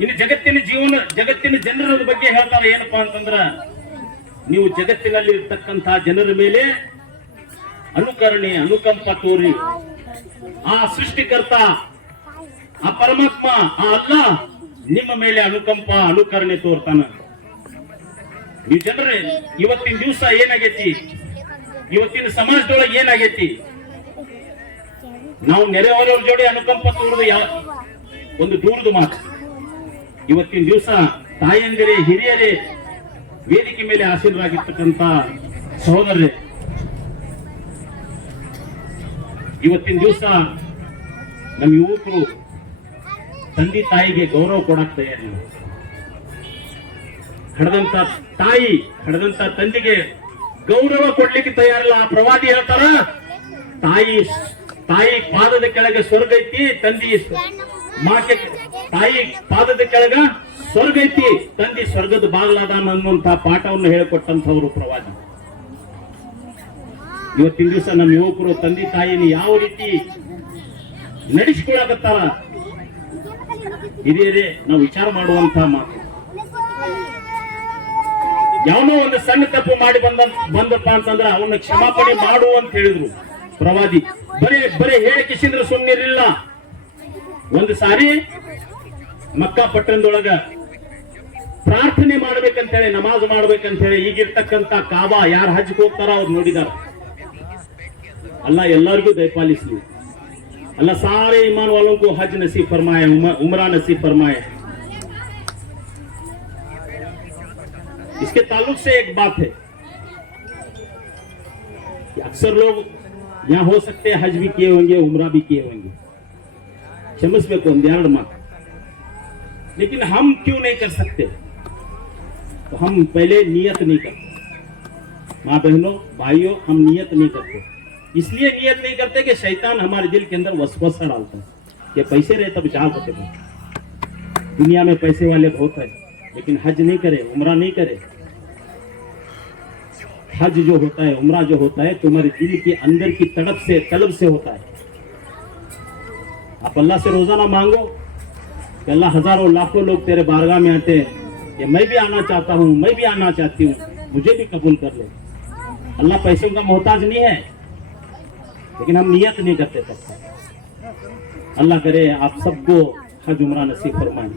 ಇನ್ನು ಜಗತ್ತಿನ ಜನರ ಬಗ್ಗೆ ಹೇಳ್ತಾರೆ ಏನಪ್ಪಾ ಅಂತಂದ್ರ, ನೀವು ಜಗತ್ತಿನಲ್ಲಿ ಇರ್ತಕ್ಕಂಥ ಜನರ ಮೇಲೆ ಅನುಕರಣೆ, ಅನುಕಂಪ ತೋರಿ. ಆ ಸೃಷ್ಟಿಕರ್ತ, ಆ ಪರಮಾತ್ಮ, ಆ ಅಲ್ಲಾ ನಿಮ್ಮ ಮೇಲೆ ಅನುಕಂಪ, ಅನುಕರಣೆ ತೋರ್ತಾನ. ಈ ಜನರೇ ಇವತ್ತಿನ ದಿವಸ ಏನಾಗೈತಿ, ಇವತ್ತಿನ ಸಮಾಜದೊಳಗೆ ಏನಾಗೈತಿ, ನಾವು ನೆರೆಹೊರೆಯವ್ರ ಜೋಡಿ ಅನುಕಂಪ ತೋರುದು ಒಂದು ದೂರದ ಮಾತು. ಇವತ್ತಿನ ದಿವಸ ತಾಯಂದಿರೇ, ಹಿರಿಯರೇ, ವೇದಿಕೆ ಮೇಲೆ ಆಸೀನರಾಗಿರ್ತಕ್ಕಂಥ ಸಹೋದರರೇ, ಇವತ್ತಿನ ದಿವಸ ನಮ್ಮ ಯುವಕರು ತಂದೆ ತಾಯಿಗೆ ಗೌರವ ಕೊಡಕ್ ತಯಾರಿಲ್ಲ. ಹಡದಂತ ತಾಯಿ, ಹಡದಂತ ತಂದೆಗೆ ಗೌರವ ಕೊಡ್ಲಿಕ್ಕೆ ತಯಾರಿಲ್ಲ. ಆ ಪ್ರವಾದಿ ಹೇಳ್ತಾರ, ತಾಯಿ ಪಾದದ ಕೆಳಗೆ ಸ್ವರ್ಗ ಐತಿ, ತಾಯಿ ಪಾದದ ಕೆಳಗ ಸ್ವರ್ಗ ಐತಿ, ತಂದೆ ಸ್ವರ್ಗದ ಬಾಗ್ಲಾದಾನ ಅನ್ನುವಂತ ಪಾಠವನ್ನು ಹೇಳಿಕೊಟ್ಟಂತವ್ರು ಪ್ರವಾದಿ. ಇವತ್ತಿನ ದಿವಸ ನಮ್ಮ ಯುವಕರು ತಂದೆ ತಾಯಿನ ಯಾವ ರೀತಿ ನಡೆಸಿಕೊಳ್ಳಕತ್ತಾರ. ಹಿರಿಯರೇ, ನಾವು ವಿಚಾರ ಮಾಡುವಂತ ಮಾತು, ಯಾವನೋ ಒಂದು ಸಣ್ಣ ತಪ್ಪು ಮಾಡಿ ಬಂದಪ್ಪ ಅಂತಂದ್ರ ಅವನ್ನ ಕ್ಷಮಾಪಣೆ ಮಾಡು ಅಂತ ಹೇಳಿದ್ರು ಪ್ರವಾದಿ. ಬರೇ ಹೇಳಿ ಕಿಶಿಂದ್ರ ಸುಮ್ಮನಿರಲಿಲ್ಲ. ಒಂದು ಸಾರಿ ಮಕ್ಕಾ ಪಟ್ಟಣದೊಳಗ ಪ್ರಾರ್ಥನೆ ಮಾಡ್ಬೇಕಂತ ಹೇಳಿ, ನಮಾಜ್ ಮಾಡ್ಬೇಕಂತ ಹೇಳಿ ಈಗಿರ್ತಕ್ಕಂತ ಕಾಬಾ ಯಾರು ಹಜ್ಗೆ ಹೋಗ್ತಾರ ಅವ್ರು ನೋಡಿದಾರ. ಅಲ್ಲ ಎಲ್ಲರಿಗೂ ದಯಪಾಲಿಸ್ಲಿ. अल्लाह सारे ईमान वालों को हज नसीब फरमाए, उमरा नसीब फरमाए। इसके ताल्लुक से एक बात है कि अक्सर लोग यहाँ हो सकते हैं हज भी किए होंगे, उमरा भी किए होंगे, शमस में कौन ध्यान मां, लेकिन हम क्यों नहीं कर सकते? तो हम पहले नियत नहीं करते। माँ बहनों भाइयों, हम नियत नहीं करते। इसलिए नियत नहीं करते कि शैतान हमारे दिल के अंदर वसवसा डालता है कि पैसे रहे तब जा सकते हैं। दुनिया में पैसे वाले बहुत है, लेकिन हज नहीं करे, उमरा नहीं करे। हज जो होता है, उमरा जो होता है, तुम्हारे दिल के अंदर की तड़प से, तलब से होता है। आप अल्लाह से रोजाना मांगो कि अल्लाह, हजारों लाखों लोग तेरे बारगाह में आते हैं कि मैं भी आना चाहता हूँ, मैं भी आना चाहती हूँ, मुझे भी कबूल कर ले। अल्लाह पैसों का मोहताज नहीं है, लेकिन हम नियत नहीं करते तब। अल्लाह करे आप सबको हज उमरा नसीब फरमाए।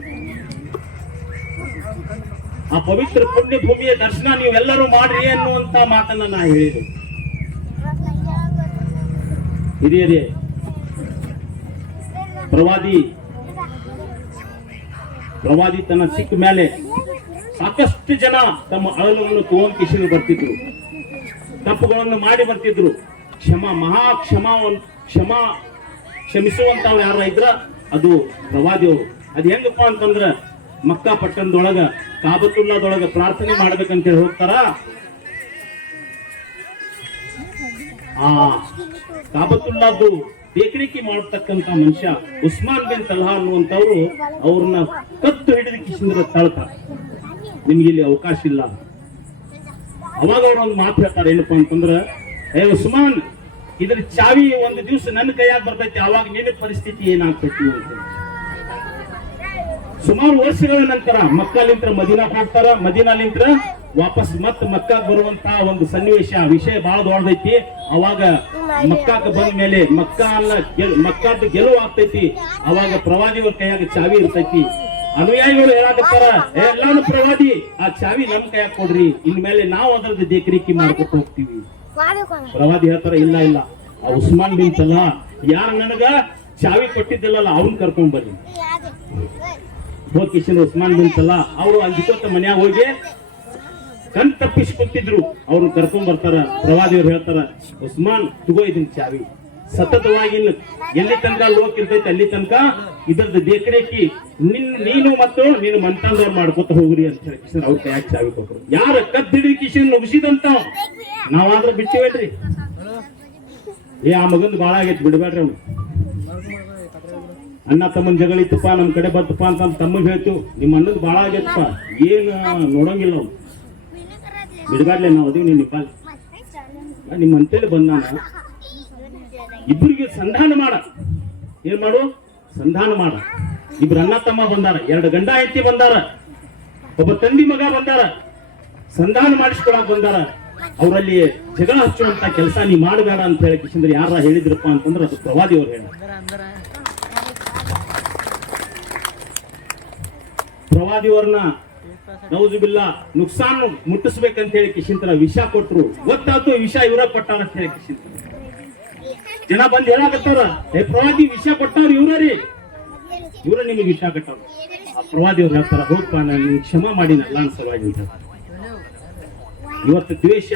ಆ ಪವಿತ್ರ ಪುಣ್ಯ ಭೂಮಿಯ ದರ್ಶನ ನೀವೆಲ್ಲರೂ ಮಾಡ್ರಿ ಅನ್ನುವಂತ ಮಾತನ್ನ ನಾ ಹೇಳಿದೆ. ಹಿರಿಯರೇ, ಪ್ರವಾದಿ ತನ್ನ ಸಿಕ್ಕ ಮೇಲೆ ಸಾಕಷ್ಟು ಜನ ತಮ್ಮ ಅಳಲನ್ನು ತಗೊಂಡು ಬರ್ತಿದ್ರು, ತಪ್ಪುಗಳನ್ನು ಮಾಡಿ ಬರ್ತಿದ್ರು. ಕ್ಷಮಿಸುವಂತವ್ರು ಯಾರ ಇದ್ರ ಅದು ಪ್ರವಾದಿಯವರು. ಅದು ಹೆಂಗಪ್ಪ ಅಂತಂದ್ರ ಮಕ್ಕಾ ಪಟ್ಟಣದೊಳಗ ಕಾಬತುಲ್ಲಾದೊಳಗ ಪ್ರಾರ್ಥನೆ ಮಾಡ್ಬೇಕಂತೇಳಿ ಹೋಗ್ತಾರ. ಆ ಕಾಬತುಲ್ಲಾದು ಬೇಕರಿಕೆ ಮಾಡತಕ್ಕಂತ ಮನುಷ್ಯ ಉಸ್ಮಾನ್ ಬಿನ್ ತಲ್ಹಾ ಅನ್ನುವಂಥವ್ರು ಅವ್ರನ್ನ ಕತ್ತು ಹಿಡಿದು ಕಿಶಿಂದ್ರ ತಳ್ತಾರ, ನಿಮ್ಗೆ ಇಲ್ಲಿ ಅವಕಾಶ ಇಲ್ಲ. ಅವಾಗ ಅವ್ರೊಂದು ಮಾತು ಹೇಳ್ತಾರೆ, ಏನಪ್ಪಾ ಅಂತಂದ್ರ, ಏ ಉಸ್ಮಾನ್, ಇದ್ರ ಚಾವಿ ಒಂದು ದಿವಸ ನನ್ನ ಕೈಯಾಗ ಬರ್ತೈತಿ, ಅವಾಗ ನಿನ್ನ ಪರಿಸ್ಥಿತಿ ಏನಾಗ್ತೈತಿ ಅಂತ. ಸುಮಾರು ವರ್ಷಗಳ ನಂತರ ಮಕ್ಕಾಲಿಂತ್ರ ಮದೀನಾಕ್ ಹೋಗ್ತಾರ. ಮದೀನಾಲಿಂತ್ರ ವಾಪಸ್ ಮತ್ ಮಕ್ಕಾಗ್ ಬರುವಂತಹ ಒಂದು ಸನ್ನಿವೇಶ, ವಿಷಯ ಬಹಳ ದೊಡ್ಡದೈತಿ. ಅವಾಗ ಮಕ್ಕಾಕ್ ಬಂದ ಮೇಲೆ ಮಕ್ಕಾದ ಗೆಲುವು ಆಗ್ತೈತಿ. ಅವಾಗ ಪ್ರವಾದಿಗಳ ಕೈಯಾಗ ಚಾವಿ ಇರ್ತೈತಿ. ಅನುಯಾಯಿಗಳು ಹೇಳಾಕತ್ತಾರ, ಎಲ್ಲಾನು ಪ್ರವಾದಿ ಆ ಚಾವಿ ನಮ್ ಕೈಯಾಗ ಕೊಡ್ರಿ, ಇನ್ಮೇಲೆ ನಾವು ಅದ್ರದ್ದು ದೇಕರಿಕೆ ಮಾಡ್ಕೊತ ಹೋಗ್ತೀವಿ. ಪ್ರವಾದಿ ಹೇಳ್ತಾರ, ಇಲ್ಲ ಇಲ್ಲ, ಆ ಉಸ್ಮಾನ್ ಬಿನ್ ತಲ್ಹಾ ಯಾರು ನನಗ ಚಾವಿ ಕೊಟ್ಟಿದ್ದಿಲ್ಲಲ್ಲ ಅವ್ನ್ ಕರ್ಕೊಂಡ್ ಬರ್ರಿ. ಹೋದ್ ಕಿಶನ್ ಉಸ್ಮಾನ್ ಬಿನ್ ತಲ್ಹಾ ಅವರು ಅಂಜಿಕೋತ ಮನ್ಯಾಗ ಹೋಗಿ ಕಣ್ ತಪ್ಪಿಸಿ ಕೂತಿದ್ರು, ಅವ್ರನ್ನ ಕರ್ಕೊಂಡ್ ಬರ್ತಾರ. ಪ್ರವಾದಿಯವ್ರು ಹೇಳ್ತಾರ, ಉಸ್ಮಾನ್ ತಗೋ ಇದನ್ ಚಾವಿ, ಸತತವಾಗಿ ಎಲ್ಲಿ ತನಕ ಲೋಕ್ ಇರ್ತೈತಿ ಅಲ್ಲಿ ತನಕ ಇದ್ರದ್ದು ದೇಕರೇಕಿ ನೀನು ಮತ್ತು ನೀನು ಮಂತಾಂದ್ರ ಮಾಡ್ಕೊತ ಹೋಗ್ರಿ ಅಂತ ಹೇಳಿ ಕಿಶನ್ ಅವ್ರ ಕೈಯಾಗ ಚಾವಿ ಕೊಟ್ರು. ಯಾರ ಕದ್ದಿಡಿ ಕಿಶನ್ ನುಗ್ಸಿದಂತ ನಾವಾದ್ರ ಬಿಟ್ಟಿವೇನ್ರಿ? ಆ ಮಗಂದು ಬಾಳ ಆಗೈತಿ, ಬಿಡ್ಬೇಡ್ರಿ. ಅವ್ನು ಅಣ್ಣ ತಮ್ಮನ್ ಜಗಳಿತ್ತಪ್ಪ, ನಮ್ ಕಡೆ ಬತ್ತಪ್ಪ ಅಂತ ತಮ್ಮಗ್ ಹೇಳ್ತೀವಿ, ನಿಮ್ಮ ಅಣ್ಣದ್ ಬಾಳ ಆಗೈತಪ್ಪ, ಏನ್ ನೋಡಂಗಿಲ್ಲ ಅವ್ನು, ಬಿಡ್ಬೇಡ್ಲೆ, ನಾವು ಅದೀವಿ ನಿನ್ನ ಪಾಲ್. ನಿಮ್ಮ ಅಂತೇಳಿ ಬಂದ ಇಬ್ಬರಿಗೆ ಸಂಧಾನ ಮಾಡ, ಏನ್ ಮಾಡು, ಸಂಧಾನ ಮಾಡ. ಇಬ್ರು ಅಣ್ಣ ತಮ್ಮ ಬಂದಾರ, 2 ಗಂಡ ಹೆಂಡತಿ ಬಂದಾರ, ಒಬ್ಬ ತಂದಿ ಮಗ ಬಂದಾರ, ಸಂಧಾನ ಮಾಡಿಸ್ಕೊಳಕ್ ಬಂದಾರ. ಅವರಲ್ಲಿ ಜಗಳ ಹಚ್ಚುವಂತ ಕೆಲಸ ನೀ ಮಾಡಬೇಡ ಅಂತ ಹೇಳಿ ಕಿಶಂದ್ರ ಯಾರ ಹೇಳಿದ್ರಪ್ಪ ಅಂತಂದ್ರೆ ಅದು ಪ್ರವಾದಿಯವ್ರು ಹೇಳ. ಪ್ರವಾದಿಯವ್ರನ್ನ ನೌಜುಬಿಲ್ಲ ನುಕ್ಸಾನ್ ಮುಟ್ಟಿಸ್ಬೇಕಂತ ಹೇಳಿ ಕಿಶಂತರ ವಿಷ ಕೊಟ್ರು. ಗೊತ್ತಾಯ್ತು ವಿಷ ಇವರ ಕೊಟ್ಟಾರ ಅಂತ ಹೇಳಿ ಕಿಶಂತರ ಜನ ಬಂದ್ ಹೇಳಾಕತ್ತಾರ, ಪ್ರವಾದಿ ವಿಷ ಕೊಟ್ಟಾರ ಇವ್ರೀ, ಇವ್ರ ನಿಮಗೆ ವಿಷ ಕೊಟ್ಟಾರ. ಆ ಪ್ರವಾದಿಯವ್ರು ಹೇಳ್ತಾರ, ಹೋಗ್ಪ ನಾನು ಕ್ಷಮಾ ಮಾಡಿನಲ್ಲ ಅನ್ಸವಾಗಿ ಅಂತ. ಇವತ್ತು ದ್ವೇಷ,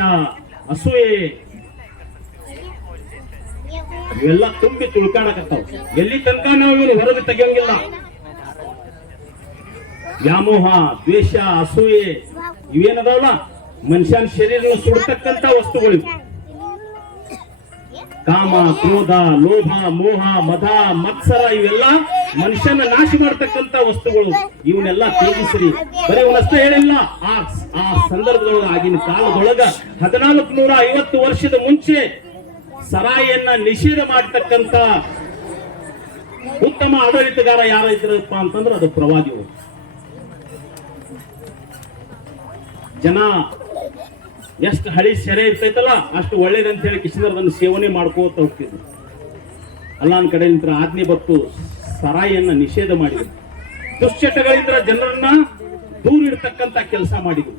ಅಸೂಯೆ ಇವೆಲ್ಲ ತುಂಬಿ ತುಳ್ಕಾಡಕತ್ತಾವ. ಎಲ್ಲಿ ತನಕ ನಾವು ಇವ್ರು ಹೊರಗೆ ತೆಗಿಯಂಗಿಲ್ಲ. ವ್ಯಾಮೋಹ, ದ್ವೇಷ, ಅಸೂಯೆ ಇವೇನದಾವಲ್ಲ ಮನುಷ್ಯನ ಶರೀರ ಸುಡತಕ್ಕಂತ ವಸ್ತುಗಳು. ಕಾಮ, ಕ್ರೋಧ, ಲೋಭ, ಮೋಹ, ಮದ, ಮತ್ಸರ ಇವೆಲ್ಲ ಮನುಷ್ಯನ ನಾಶ ಮಾಡತಕ್ಕಂತ ವಸ್ತುಗಳು. ಇವನ್ನೆಲ್ಲ ತ್ಯಜಿಸ್ರಿ. ಬರೀ ಇವನಷ್ಟೇ ಹೇಳಿಲ್ಲ, ಆ ಸಂದರ್ಭದೊಳಗ ಆಗಿನ ಕಾಲದೊಳಗ 1450 ವರ್ಷದ ಮುಂಚೆ ಸರಾಯಿಯನ್ನ ನಿಷೇಧ ಮಾಡತಕ್ಕಂತ ಉತ್ತಮ ಆಡಳಿತಗಾರ ಯಾರ ಇದ್ರಪ್ಪ ಅಂತಂದ್ರೆ ಅದು ಪ್ರವಾದಿಗಳು. ಜನ ಎಷ್ಟು ಹಳಿ ಸೆರೆ ಇರ್ತೈತಲ್ಲ ಅಷ್ಟು ಒಳ್ಳೇದಂತ ಹೇಳಿ ಕಿಶನರದನ್ನು ಸೇವನೆ ಮಾಡ್ಕೋತ ಹೋಗ್ತಿದ್ರು. ಅಲ್ಲಾನ್ ಕಡೆ ನಿಂತರ ಆಜ್ಞೆ ಬತ್ತು ಸರಾಯಿಯನ್ನ ನಿಷೇಧ ಮಾಡಿದ್ರು. ದುಶ್ಚಟಗಳಿಂದ ಜನರನ್ನ ದೂರ ಇಡ್ತಕ್ಕಂತ ಕೆಲಸ ಮಾಡಿದ್ರು.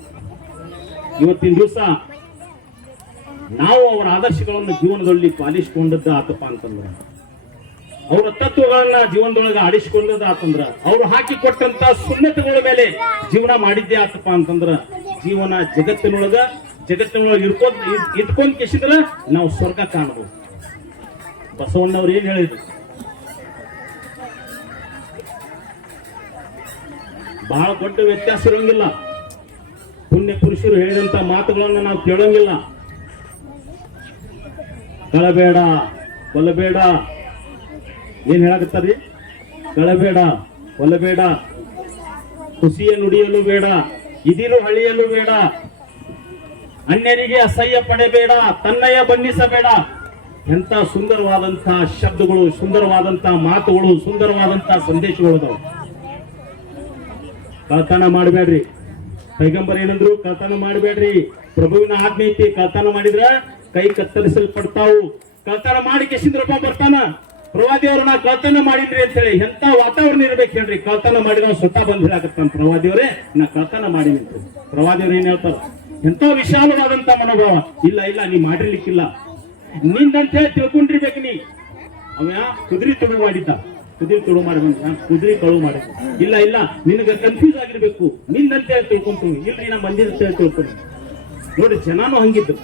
ಇವತ್ತಿನ ದಿವಸ ನಾವು ಅವರ ಆದರ್ಶಗಳನ್ನು ಜೀವನದಲ್ಲಿ ಪಾಲಿಸಿಕೊಂಡದ್ದ ಆತಪ್ಪ ಅಂತಂದ್ರ, ಅವರ ತತ್ವಗಳನ್ನ ಜೀವನದೊಳಗೆ ಆಡಿಸಿಕೊಂಡದ ಆತಂದ್ರ, ಅವ್ರು ಹಾಕಿ ಕೊಟ್ಟಂತ ಸುನ್ನತಗಳ ಮೇಲೆ ಜೀವನ ಮಾಡಿದ್ದೆ ಆತಪ್ಪ ಅಂತಂದ್ರ ಜೀವನ ಜಗತ್ತಿನೊಳಗೆ ಇಟ್ಕೊಂಡ್ ಕೆಸಿದ್ರ ನಾವು ಸ್ವರ್ಗ ಕಾಣಬಹುದು. ಬಸವಣ್ಣವ್ರು ಏನ್ ಹೇಳಿದ್ರು, ಬಹಳ ದೊಡ್ಡ ವ್ಯತ್ಯಾಸ ಇರೋಂಗಿಲ್ಲ. ಪುಣ್ಯ ಪುರುಷರು ಹೇಳಿದಂತ ಮಾತುಗಳನ್ನ ನಾವು ಕೇಳೋಂಗಿಲ್ಲ. ಕಳಬೇಡ ಕೊಲ್ಲಬೇಡ, ಏನ್ ಹೇಳಕತ್ತಾರಿ? ಕಳಬೇಡ ಕೊಲ್ಲಬೇಡ, ಖುಷಿಯ ನುಡಿಯಲು ಬೇಡ, ಇದಿರು ಹಳಿಯಲು ಬೇಡ, ಅನ್ಯರಿಗೆ ಅಸಹ್ಯ ಪಡೆಬೇಡ, ತನ್ನಯ್ಯ ಬಣ್ಣಿಸಬೇಡ. ಎಂತ ಸುಂದರವಾದಂತಹ ಶಬ್ದಗಳು, ಸುಂದರವಾದಂತಹ ಮಾತುಗಳು, ಸುಂದರವಾದಂತಹ ಸಂದೇಶಗಳು ಅದಾವ. ಕಳ್ತನ ಮಾಡಬೇಡ್ರಿ. ಪೈಗಂಬರ್ ಏನಂದ್ರು? ಕಳ್ತನ ಮಾಡಬೇಡ್ರಿ. ಪ್ರಭುವಿನ ಆಜ್ಞೆ ಐತಿ, ಕಳ್ತನ ಮಾಡಿದ್ರ ಕೈ ಕತ್ತರಿಸಲ್ಪಡ್ತಾವು. ಕಳ್ತನ ಮಾಡಿ ಕೆಸಿಂದ್ರಪ್ಪ ಬರ್ತಾನ, ಪ್ರವಾದಿಯವರು ನಾ ಕಳ್ತನ ಮಾಡಿದ್ರಿ ಅಂತ ಹೇಳಿ. ಎಂತ ವಾತಾವರಣ ಇರ್ಬೇಕು ಹೇಳ್ರಿ. ಕಳ್ತನ ಮಾಡಿದ ಸ್ವತಃ ಬಂದ್ ಹೇಳಾಕತ್ತಾನ, ಪ್ರವಾದಿಯವರೇ ನಾ ಕಳ್ತನ ಮಾಡಿ ನಿಂತು. ಪ್ರವಾದಿಯವ್ರು ಏನ್ ಹೇಳ್ತಾರ? ಎಂತ ವಿಶಾಲವಾದಂತ ಮನೋಭಾವ. ಇಲ್ಲ ಇಲ್ಲ, ನೀ ಮಾಡಿರ್ಲಿಕ್ಕಿಲ್ಲ, ನಿಂದಂತ ಹೇಳಿ ತಿಳ್ಕೊಂಡಿರ್ಬೇಕು. ನೀ ಅವ ಕುದುರೆ ತುಳು ಮಾಡಿದ್ದ, ಕುದುರೆ ತುಳು ಮಾಡಿ ಬಂದ, ಕುದುರೆ ಕಳು ಮಾಡಿದ. ಇಲ್ಲ ಇಲ್ಲ, ನಿನಗೆ ಕನ್ಫ್ಯೂಸ್ ಆಗಿರ್ಬೇಕು, ನಿಂದಂತ ಹೇಳಿ ತಿಳ್ಕೊಂತು. ಇಲ್ರಿ ನಾ ಮಂದಿರ ಅಂತ ಹೇಳಿ ತಿಳ್ಕೊಂಡು. ನೋಡಿ ಜನಾನು ಹಂಗಿದ್ದು.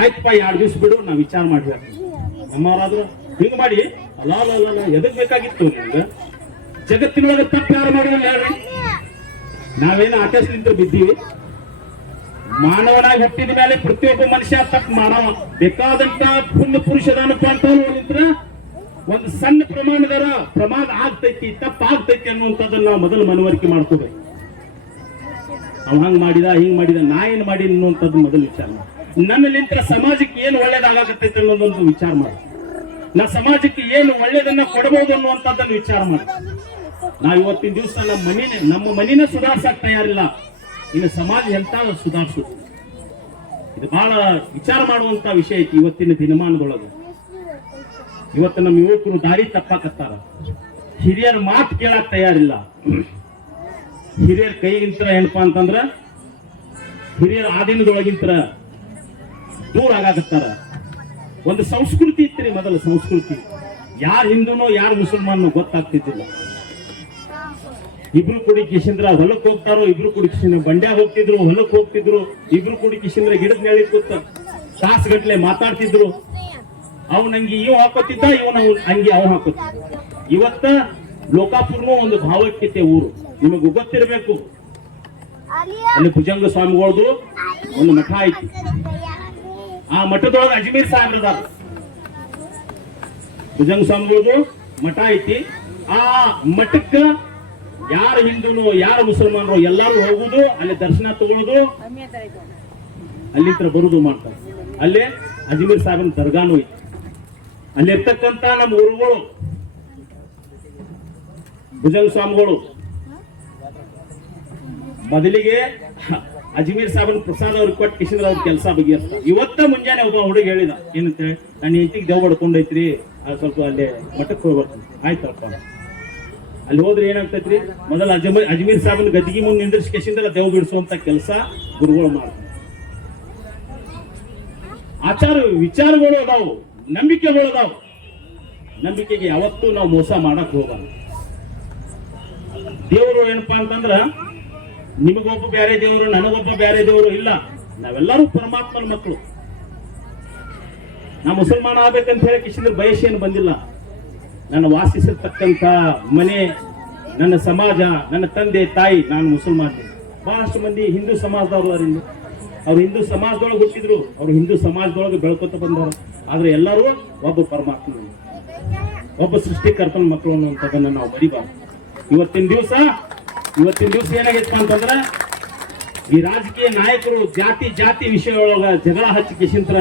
ಆಯ್ತಪ್ಪ 2 ದಿವಸ ಬಿಡು, ನಾ ವಿಚಾರ ಮಾಡ್ಬೇಕು. ನಮ್ಮವರಾದ್ರು ಹಿಂಗ್ ಮಾಡಿ ಅಲ್ಲ ಎದಕ್ ಬೇಕಾಗಿತ್ತು ನಿಮ್ಗೆ? ಜಗತ್ತಿನೊಳಗೆ ತಪ್ಪು ಯಾರು ಮಾಡಿದ್ರೆ ಹೇಳ್ರಿ? ನಾವೇನು ಆಕಾಶ ನಿಂತ ಬಿದ್ದೀವಿ? ಮಾನವನಾಗಿ ಹುಟ್ಟಿದ ಮೇಲೆ ಪ್ರತಿಯೊಬ್ಬ ಮನುಷ್ಯ ತಪ್ಪು ಮಾಡವ. ಬೇಕಾದಂತ ಪುಣ್ಯ ಪುರುಷದಾನಪ್ಪ ಅಂತ ನಿಂತ್ರ ಒಂದು ಸಣ್ಣ ಪ್ರಮಾದ ಆಗ್ತೈತಿ, ತಪ್ಪಾಗ್ತೈತಿ ಅನ್ನುವಂಥದ್ದನ್ನ ನಾವು ಮೊದಲು ಮನವರಿಕೆ ಮಾಡ್ಕೋಬೇಕು. ಅವ ಹಂಗ್ ಮಾಡಿದ ಹಿಂಗ್ ಮಾಡಿದ, ನಾ ಏನ್ ಮಾಡಿ ಅನ್ನುವಂಥದ್ದು ಮೊದಲು ವಿಚಾರ ಮಾಡಿ. ನನ್ನಲ್ಲಿಂತ ಸಮಾಜಕ್ಕೆ ಏನು ಒಳ್ಳೇದಾಗತೈತೆ ಅನ್ನೋದೊಂದು ವಿಚಾರ ಮಾಡಿ. ನಾ ಸಮಾಜಕ್ಕೆ ಏನು ಒಳ್ಳೇದನ್ನ ಕೊಡಬಹುದು ಅನ್ನುವಂಥದ್ದನ್ನು ವಿಚಾರ ಮಾಡಿ. ನಾವು ಇವತ್ತಿನ ದಿವಸ ನಮ್ಮ ಮನಿನ ಸುಧಾರ್ಸಕ್ ತಯಾರಿಲ್ಲ, ಇನ್ನು ಸಮಾಜ ಎಂತ ಸುಧಾರಿಸೋದು? ಇದು ಬಹಳ ವಿಚಾರ ಮಾಡುವಂತ ವಿಷಯ ಐತಿ ಇವತ್ತಿನ ದಿನಮಾನದೊಳಗೆ. ಇವತ್ತು ನಮ್ಮ ಯುವಕರು ದಾರಿ ತಪ್ಪಾಕತ್ತಾರ. ಹಿರಿಯರ ಮಾತು ಕೇಳಕ್ ತಯಾರಿಲ್ಲ. ಹಿರಿಯರ ಕೈಗಿಂತ ಏನಪ್ಪಾ ಅಂತಂದ್ರ ಹಿರಿಯರ ಆಧೀನದೊಳಗಿಂತ ದೂರ ಆಗಾಕತ್ತಾರ. ಒಂದು ಸಂಸ್ಕೃತಿ ಇತ್ತು ರೀ, ಮೊದಲು ಸಂಸ್ಕೃತಿ. ಯಾರು ಹಿಂದೂನೋ ಯಾರು ಮುಸಲ್ಮಾನೋ ಗೊತ್ತಾಗ್ತಿದ್ದಿಲ್ಲ. ಇಬ್ರು ಕೂಡಿ ಕಿಶಂದ್ರ ಹೊಲಕ್ ಹೋಗ್ತಾರೋ, ಇಬ್ರು ಕೂಡಿ ಕಿಶಂದ್ರ ಬಂಡ್ಯಾಗ ಹೋಗ್ತಿದ್ರು, ಹೊಲಕ್ ಹೋಗ್ತಿದ್ರು. ಇಬ್ರು ಕೂಡಿ ಕಿಶಂದ್ರ ಗಿಡದ ನೆಳಿ ಕೂತ ತಾಸುಗಟ್ಲೆ ಮಾತಾಡ್ತಿದ್ರು. ಅವನ ಅಂಗಿ ಇವ್ ಹಾಕೋತಿದ್ದ, ಇವನ ಅಂಗಿ ಅವ್ ಹಾಕೋತಿದ್ದ. ಇವತ್ತ ಲೋಕಾಪುರ್ನು ಒಂದು ಭಾವೈಕ್ಯತೆ ಊರು. ನಿಮಗೂ ಗೊತ್ತಿರಬೇಕು, ಅಲ್ಲಿ ಭುಜಂಗ ಸ್ವಾಮಿಗಳದು ಒಂದು ಮಠ ಐತಿ. ಆ ಮಠದೊಳಗೆ ಅಜ್ಮೀರ್ ಸಾಹೇಬ್ರದ ಭುಜಂಗ ಸ್ವಾಮಿಗಳದು ಮಠ ಐತಿ. ಆ ಮಠಕ್ಕ ಯಾರು ಹಿಂದೂನು ಯಾರು ಮುಸಲ್ಮಾನರು ಎಲ್ಲಾರು ಹೋಗುದು, ಅಲ್ಲಿ ದರ್ಶನ ತಗೊಳುದು, ಅಲ್ಲಿಂದ ಬರುದು ಮಾಡ್ತಾರೆ. ಅಲ್ಲೇ ಅಜ್ಮೀರ್ ಸಾಹೇಬನ ದರ್ಗಾನು ಐತಿ. ಅಲ್ಲಿ ಇರ್ತಕ್ಕಂತ ನಮ್ಮ ಗುರುಗಳು ಭುಜಂಗ ಸ್ವಾಮಿಗಳು ಮೊದಲಿಗೆ ಅಜ್ಮೀರ್ ಸಾಹೇಬನ ಪ್ರಸಾದ ಅವ್ರಿಗೆ ಕೊಟ್ಟು ಕಿಶಂದ್ರ ಅವ್ರ ಕೆಲಸ ಬಗೆಹರಿಸ್ತಾರೆ. ಇವತ್ತ ಮುಂಜಾನೆ ಒಬ್ಬ ಹುಡುಗ ಹೇಳಿದ, ಏನಂತೇಳಿ, ನನ್ನ ಹೆಂಡತಿಗೆ ದೇವ್ ಬಡ್ಕೊಂಡೈತ್ರಿ, ಸ್ವಲ್ಪ ಅಲ್ಲಿ ಮಠಕ್ಕೆ ಹೋಗಿ ಬರ್ತೀನಿ. ಆಯ್ತಪ್ಪ. ಅಲ್ಲಿ ಹೋದ್ರೆ ಏನಾಗ್ತೈತ್ರಿ, ಮೊದಲ ಅಜ್ಮೀರ್ ಸಾಹೇಬನ ಗದ್ದಿಗೆ ಮುಂದೆ ನಿಂದ್ರಿಸಿ ಕಿಶಂದ್ರ ದೇವ್ ಬಿಡಿಸುವಂತ ಕೆಲಸ ಗುರುಗಳು ಮಾಡ್ತಾರೆ. ಆಚಾರ ವಿಚಾರಗಳು ಅದಾವು, ನಂಬಿಕೆಗಳು ಅದಾವು. ನಂಬಿಕೆಗೆ ಯಾವತ್ತೂ ನಾವು ಮೋಸ ಮಾಡಕ್ ಹೋಗಲ್ಲ. ದೇವರು ಏನಪ್ಪಾ ಅಂತಂದ್ರ ನಿಮಗೊಬ್ಬ ಬೇರೆ ದೇವರು, ನನಗೊಬ್ಬ ಬೇರೆ ದೇವರು ಇಲ್ಲ. ನಾವೆಲ್ಲರೂ ಪರಮಾತ್ಮನ ಮಕ್ಕಳು. ನಾ ಮುಸಲ್ಮಾನ ಆಗ್ಬೇಕಂತ ಹೇಳಿ ಕಿಶಂದ್ರ ಬಯಸೇನು ಬಂದಿಲ್ಲ. ನನ್ನ ವಾಸಿಸಿರ್ತಕ್ಕಂಥ ಮನೆ, ನನ್ನ ಸಮಾಜ, ನನ್ನ ತಂದೆ ತಾಯಿ, ನಾನು ಮುಸಲ್ಮಾನ. ಬಹಳಷ್ಟು ಮಂದಿ ಹಿಂದೂ ಸಮಾಜದವರು ಅರಿಂದ ಅವ್ರು ಹಿಂದೂ ಸಮಾಜದೊಳಗೆ ಹುಟ್ಟಿದ್ರು, ಅವ್ರು ಹಿಂದೂ ಸಮಾಜದೊಳಗೆ ಬೆಳ್ಕೊತ ಬಂದವರು. ಆದ್ರೆ ಎಲ್ಲರೂ ಒಬ್ಬ ಪರಮಾತ್ಮ, ಒಬ್ಬ ಸೃಷ್ಟಿಕರ್ತನ ಮಕ್ಕಳು ಅನ್ನುವಂಥದ್ದನ್ನ ನಾವು ಮರಿಬಾರ್ದು. ಇವತ್ತಿನ ದಿವಸ ಏನಾಗಿತ್ತು ಅಂತಂದ್ರೆ, ಈ ರಾಜಕೀಯ ನಾಯಕರು ಜಾತಿ ವಿಷಯದೊಳಗ ಜಗಳ ಹಚ್ಚಿ ಕಿಶಂತ್ರ